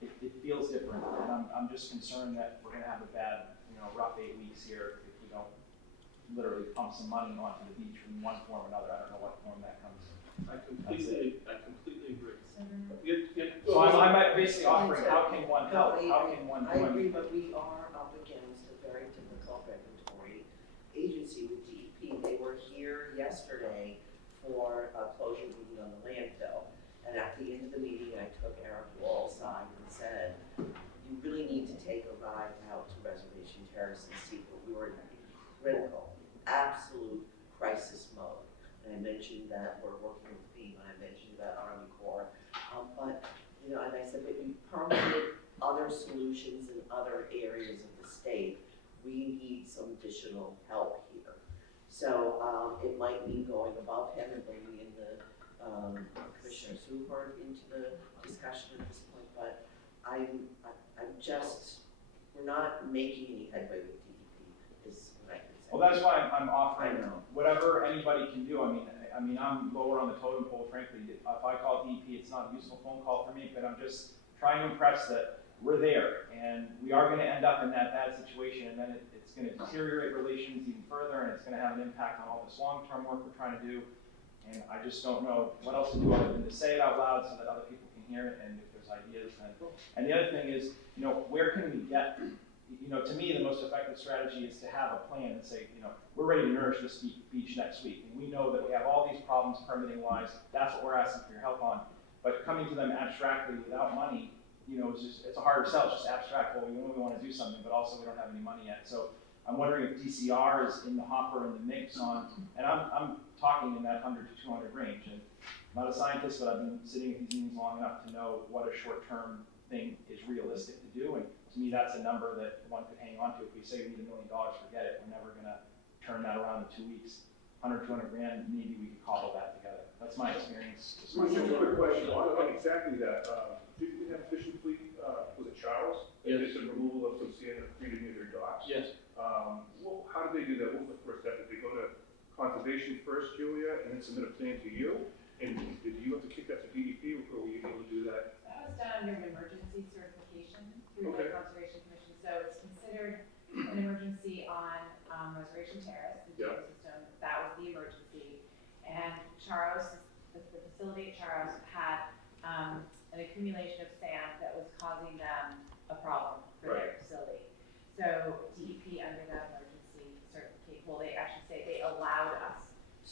it feels different. And I'm just concerned that we're going to have a bad, rough 8 weeks here if we don't literally pump some money onto the beach in one form or another. I don't know what form that comes in. I completely agree. So I'm basically offering, how can one help? How can one I do agree, anything? but we are up against a very difficult regulatory agency with DEP. They were here yesterday for a closure meeting on the landfill. And at the end of the meeting, I took Eric Wall aside and said, you really need to take a ride out to Reservation Terrace and see what we were in critical, absolute crisis mode. And I mentioned that we're working with FEMA, I mentioned that Army Corps, but, you know, and I said, but you permitted other solutions in other areas of the state. We need some additional help here. So it might mean going above him and bringing in the Commissioner Sewer into the discussion at this point, but I'm just, we're not making any headway with DEP, is what I can say. Well, that's why I'm offering whatever anybody can do. I mean, I'm lower on the totem pole, frankly. If I call DEP, it's not a useful phone call for me, but I'm just trying to impress that we're there, and we are going to end up in that bad situation, and then it's going to deteriorate relations even further, and it's going to have an impact on all this long-term work we're trying to do. And I just don't know what else to do other than to say it out loud so that other people can hear it, and if there's ideas, then. And the other thing is, you know, where can we get, you know, to me, the most effective strategy is to have a plan and say, you know, we're ready to nourish this beach next week. And we know that we have all these problems permitting-wise. That's what we're asking for your help on. But coming to them abstractly without money, you know, it's a harder sell. It's just abstract. Well, we know we want to do something, but also we don't have any money yet. So I'm wondering if DCR is in the hopper, in the mix on, and I'm talking in that 100 to 200 range. And I'm not a scientist, but I've been sitting at these meetings long enough to know what a short-term thing is realistic to do. And to me, that's a number that one could hang on to. If we say we need $1 million, forget it. We're never going to turn that around in 2 weeks. 100, 200 grand, maybe we could cobble that together. That's my experience. Just a quick question on exactly that. Didn't we have fishing fleet, was it Charles? They did some removal of some sand that created near their docks. Yes. Well, how did they do that? What was the first step? Did they go to conservation first, Julia, and then submit a plan to you? And did you have to kick that to DEP, or were you able to do that? That was done under an emergency certification through the Conservation Commission, so it's considered an emergency on Reservation Terrace, the jail system. That was the emergency. And Charles, the facility at Charles had an accumulation of sand that was causing them a problem for their facility. So DEP, under that emergency certificate, well, they actually say they allowed us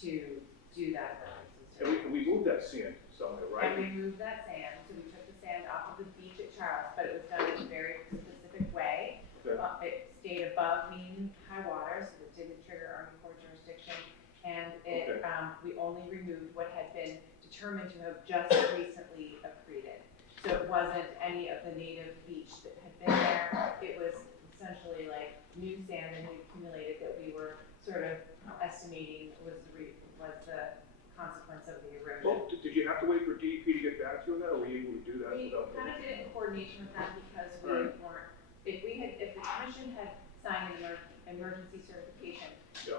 to do that emergency. And we moved that sand somewhere, right? And we moved that sand, so we took the sand off of the beach at Charles, but it was done in a very specific way. Okay. It stayed above mean high water, so it didn't trigger Army Corps jurisdiction. And it, we only removed what had been determined to have just recently accreted. So it wasn't any of the native beach that had been there. It was essentially like new sand that had accumulated that we were sort of estimating was the consequence of the erosion. Well, did you have to wait for DEP to get back to you on that, or were you able to do that? We kind of did it in coordination with them because we weren't, if the commission had signed an emergency certification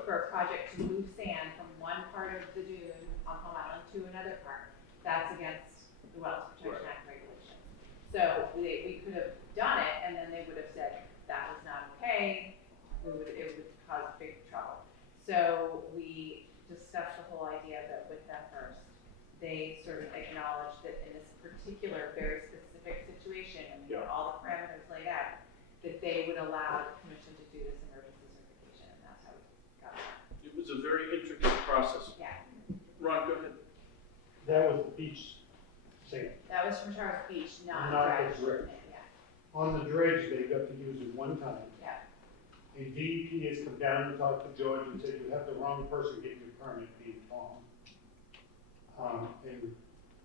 for a project to move sand from one part of the dune on Palm Island to another part, that's against the Wetlands Protection Act regulations. So we could have done it, and then they would have said that was not okay, it would cause big trouble. So we discussed the whole idea that with them first, they sort of acknowledged that in this particular, very specific situation, and all the parameters laid out, that they would allow the commission to do this emergency certification, and that's how we got it. It was a very intricate process. Yeah. Ron, go ahead. That was the beach sand. That was from Charles Beach, not Not dredge. the dredge. Yeah. On the dredge, they got to use it one time. Yeah. And DEP has come down and talked to George and said, you have the wrong person getting your permit being farmed. And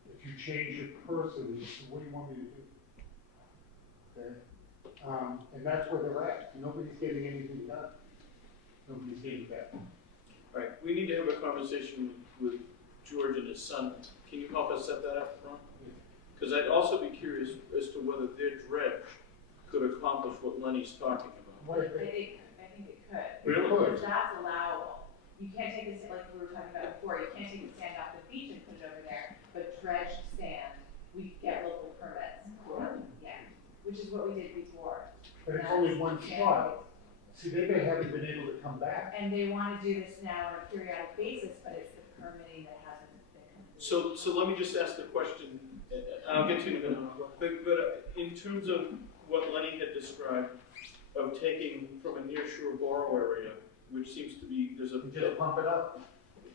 if you change your person, what do you want me to do? Okay? And that's where they're at. Nobody's getting anything done. Nobody's getting that. All right, we need to have a conversation with George and his son. Can you help us set that up, Ron? Because I'd also be curious as to whether their dredge could accomplish what Lenny's talking about. I think it could. Really? Because that's allowable. You can't take this, like we were talking about before, you can't take the sand off the beach and put it over there, but dredged sand, we get local permits for, which is what we did before. But it's only one spot. See, they may haven't been able to come back. And they want to do this now on a periodic basis, but it's the permitting that hasn't been completed. So let me just ask the question, and I'll get to you in a minute, but in terms of what Lenny had described, of taking from a near shore borrow area, which seems to be, there's a. You just pump it up.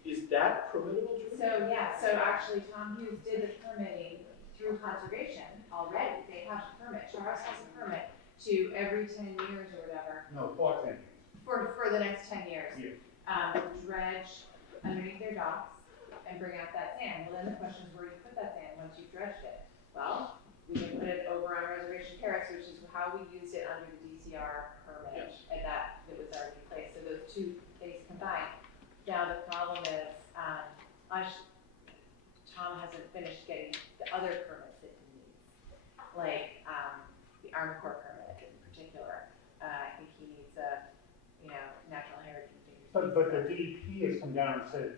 Is that permittable, Julie? So, yeah, so actually Tom Hughes did the permitting through conservation already. They have a permit, Charles has a permit to every 10 years or whatever, No, 14 years. for the next 10 years. Yeah. Dredge underneath their docks and bring out that sand. Well, then the question is, where do you put that sand once you've dredged it? Well, we can put it over on Reservation Terrace, which is how we used it under the DCR permit, and that it was already in place. So those two things combined. Now the problem is, Tom hasn't finished getting the other permits that he needs, like the Army Corps permit in particular. I think he needs a, natural heritage. But the DEP has come down and said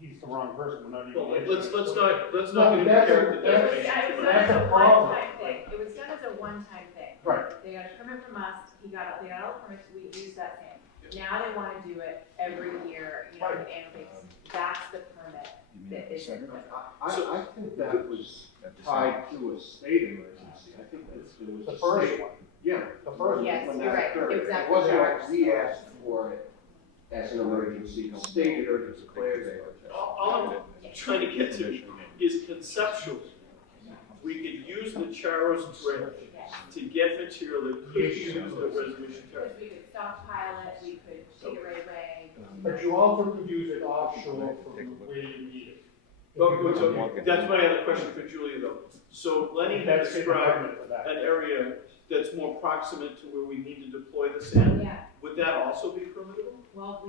he's the wrong person. We're not even. Well, let's not get into character definition. It was done as a one-time thing. It was done as a one-time thing. Right. They got a permit from us. They got all the permits. We used that sand. Now they want to do it every year. That's the permit. That is it. I think that was tied to a state emergency. I think it was The first state- one. Yeah, the first one. Yes, when you're that right. occurred. Exactly. It wasn't like we asked for it as an emergency, the state already declared it. All I'm trying to get to is conceptually, we could use the Charles Dredge to get material that could be used at Reservation Terrace. We could stockpile it. We could take it right away. But you also could use it offshore from where you need it. That's my other question for Julia, though. So Lenny had That's described for that. an area that's more proximate to where we need to deploy the sand. Yeah. Would that also be permittable? Well,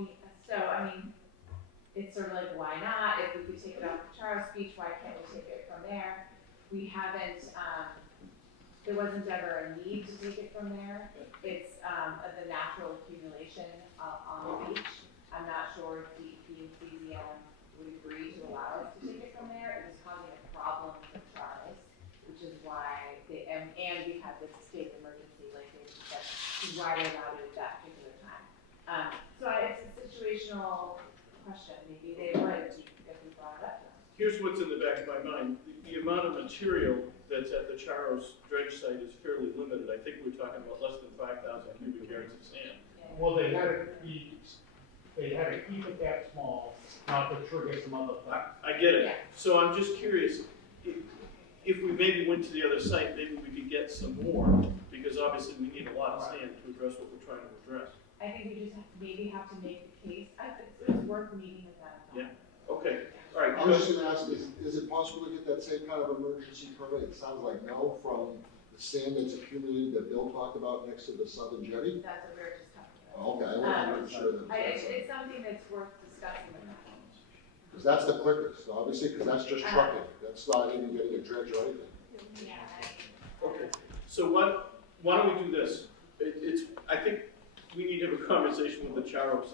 it's sort of like, why not? If we could take it off the Charles Beach, why can't we take it from there? We haven't, there wasn't ever a need to take it from there. It's the natural accumulation on the beach. I'm not sure if DEP and CZM would agree to allow us to take it from there. It was causing a problem for Charles, which is why and we had this state of emergency, like they said, which is why they allowed it at that particular time. So it's a situational question. Maybe they would if we brought it up to them. Here's what's in the back of my mind. The amount of material that's at the Charles Dredge site is fairly limited. I think we're talking about less than 5,000 cubic yards of sand. Well, they had to keep it that small, not to trigger some other thing. I get it. So I'm just curious, if we maybe went to the other site, maybe we could get some more, because obviously we need a lot of sand to address what we're trying to address. I think we just have to make the case. It's worth meeting with them. Yeah, okay, all right. I was just gonna ask, is it possible to get that same kind of emergency permit? It sounds like no, from the sand that's accumulated that Bill talked about next to the southern jetty? That's what we were just talking about. Okay, I wasn't sure that. It's something that's worth discussing with them. Because that's the quickest, obviously, because that's just trucking. That's not even getting a dredge or anything. Okay, so why don't we do this? I think we need to have a conversation with the Charles.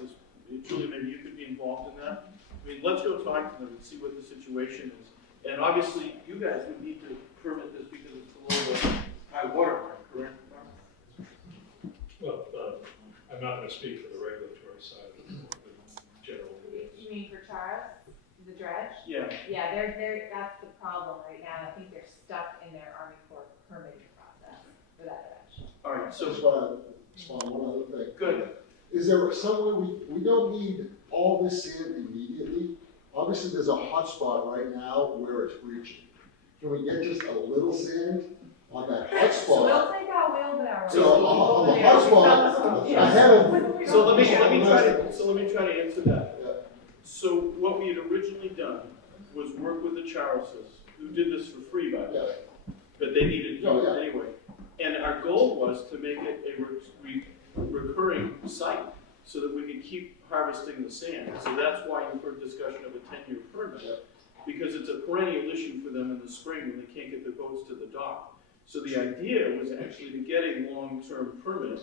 Julia, maybe you could be involved in that. I mean, let's go talk to them and see what the situation is. And obviously, you guys would need to permit this because it's below the high water mark, correct? Well, I'm not going to speak for the regulatory side of the general. You mean for Charles, the dredge? Yeah. Yeah, that's the problem right now. I think they're stuck in their Army Corps permitting process for that dredge. All right, so. Just want to respond one other thing. Good. Is there some way we don't need all this sand immediately? Obviously, there's a hot spot right now where it's breaching. Can we get just a little sand on that hot So spot? we'll take our wheelbarrow. So on the hot spot, ahead of. So let me try to answer that. So what we had originally done was work with the Charleses, who did this for free, by the way, but they needed to do it anyway. And our goal was to make it a recurring site, so that we could keep harvesting the sand. So that's why you've heard discussion of a 10-year permit, because it's a perennial issue for them in the spring when they can't get their boats to the dock. So the idea was actually to get a long-term permit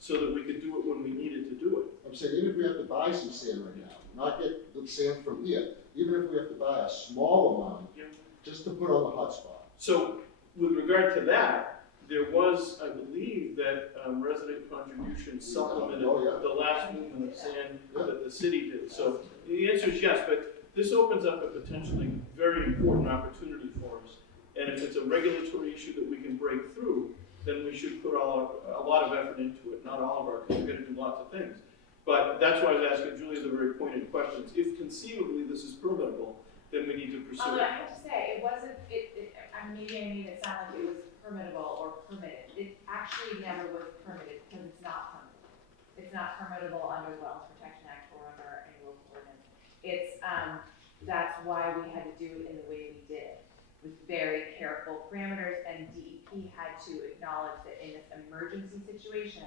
so that we could do it when we needed to do it. I'm saying, even if we have to buy some sand right now, not get the sand from here, even if we have to buy a small amount, just to put on the hot spot. So with regard to that, there was, I believe, that resident contribution supplemented the last movement of sand that the city did. So the answer is yes, but this opens up a potentially very important opportunity for us. And if it's a regulatory issue that we can break through, then we should put a lot of effort into it. Not all of our, because we're going to do lots of things. But that's why I was asking Julie the very pointed questions. If conceivably this is permittable, then we need to pursue Although it. I have to say, it wasn't, maybe I made it sound like it was permittable or permitted. It actually never was permitted because it's not permitted. It's not permittable under the Wetlands Protection Act or under any local ordinance. It's, that's why we had to do it in the way we did, with very careful parameters, and DEP had to acknowledge that in this emergency situation,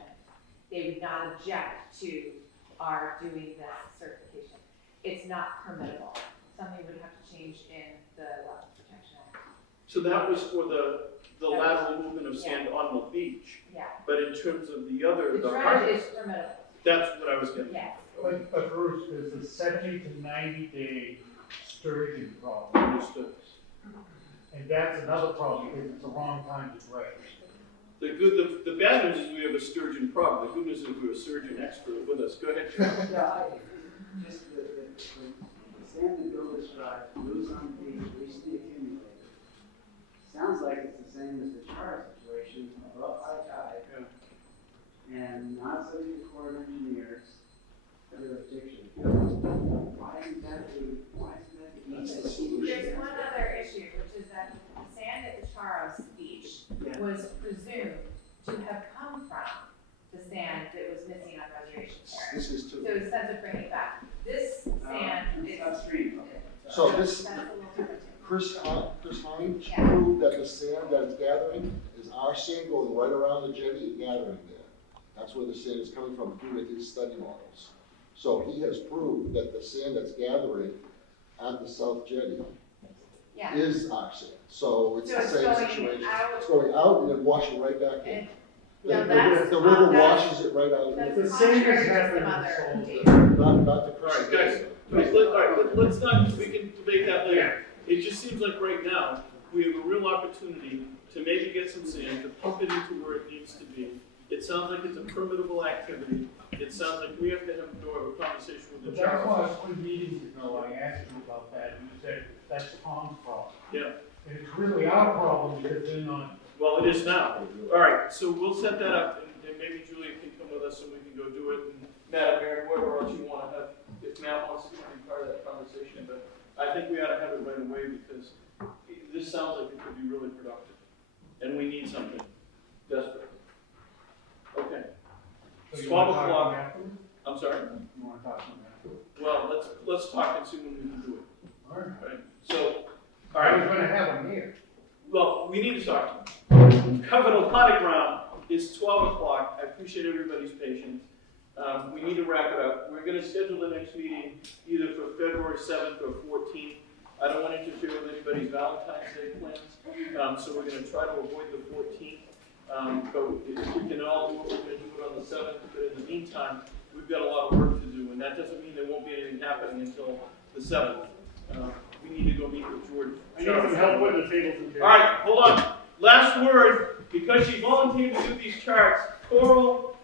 they would not object to our doing this certification. It's not permittable. Something would have to change in the Wetlands Protection Act. So that was for the lateral movement of sand on the beach. Yeah. But in terms of the other, The dredge is permittable. that's what I was getting. Yes. But Bruce, there's a 70 to 90 day sturgeon problem. Understood. And that's another problem because it's the wrong time to dredge. The bad news is we have a sturgeon problem. The good news is we have a sturgeon expert with us. Go ahead, Joe. Yeah, just the sand that Bill described, loose on the beach, recently accumulated. Sounds like it's the same as the Char situation, above high tide, and not subject to Corps of Engineers jurisdiction. Why isn't that the easiest? There's one other issue, which is that the sand at the Charos beach was presumed to have come from the sand that was missing on Reservation Terrace. This is too. So it's sense of bringing it back. This sand is upstream. So this, that's a little different. Chris Hine proved that the sand that is gathering is our sand going right around the jetty and gathering there. That's where the sand is coming from, due to his study models. So he has proved that the sand that's gathering at the South Jetty is our sand. So it's the same situation. It's going out and then washing right back in. The river washes it right out. The same has happened Not the All right, guys. Let's not, we can debate that later. It just seems like right now, we have a real opportunity to maybe get some sand, to pump it into where it needs to be. It sounds like it's a permittable activity. It sounds like we have to have a conversation with the That's Charles. why 2 meetings ago I asked you about that, and you said that's Tom's problem. Yeah. And it's really our problem because they're not. Well, it is now. All right, so we'll set that up, and maybe Julia can come with us and we can go do it. And Madam Mayor, whoever else you want to have, if Matt wants to be part of that conversation, but I think we ought to have it right away because this sounds like it could be really productive, and we need something desperately. Okay. So you 12 wanna talk o'clock. afterwards? I'm sorry? You want to talk about that? Well, let's talk and see when we can do it. All right. All right. So, all I right. was gonna have them here. Well, we need to talk to them. Covenant Potty Ground is 12 o'clock. I appreciate everybody's patience. We need to wrap it up. We're going to schedule the next meeting either for February 7th or 14th. I don't want to interfere with anybody's Valentine's Day plans, so we're going to try to avoid the 14th. But if we can all do it, we're going to do it on the 7th. But in the meantime, we've got a lot of work to do, and that doesn't mean there won't be anything happening until the 7th. We need to go meet with George. I need some help with the tables and chairs. All right, hold on. Last word, because she volunteered to do these charts, Coral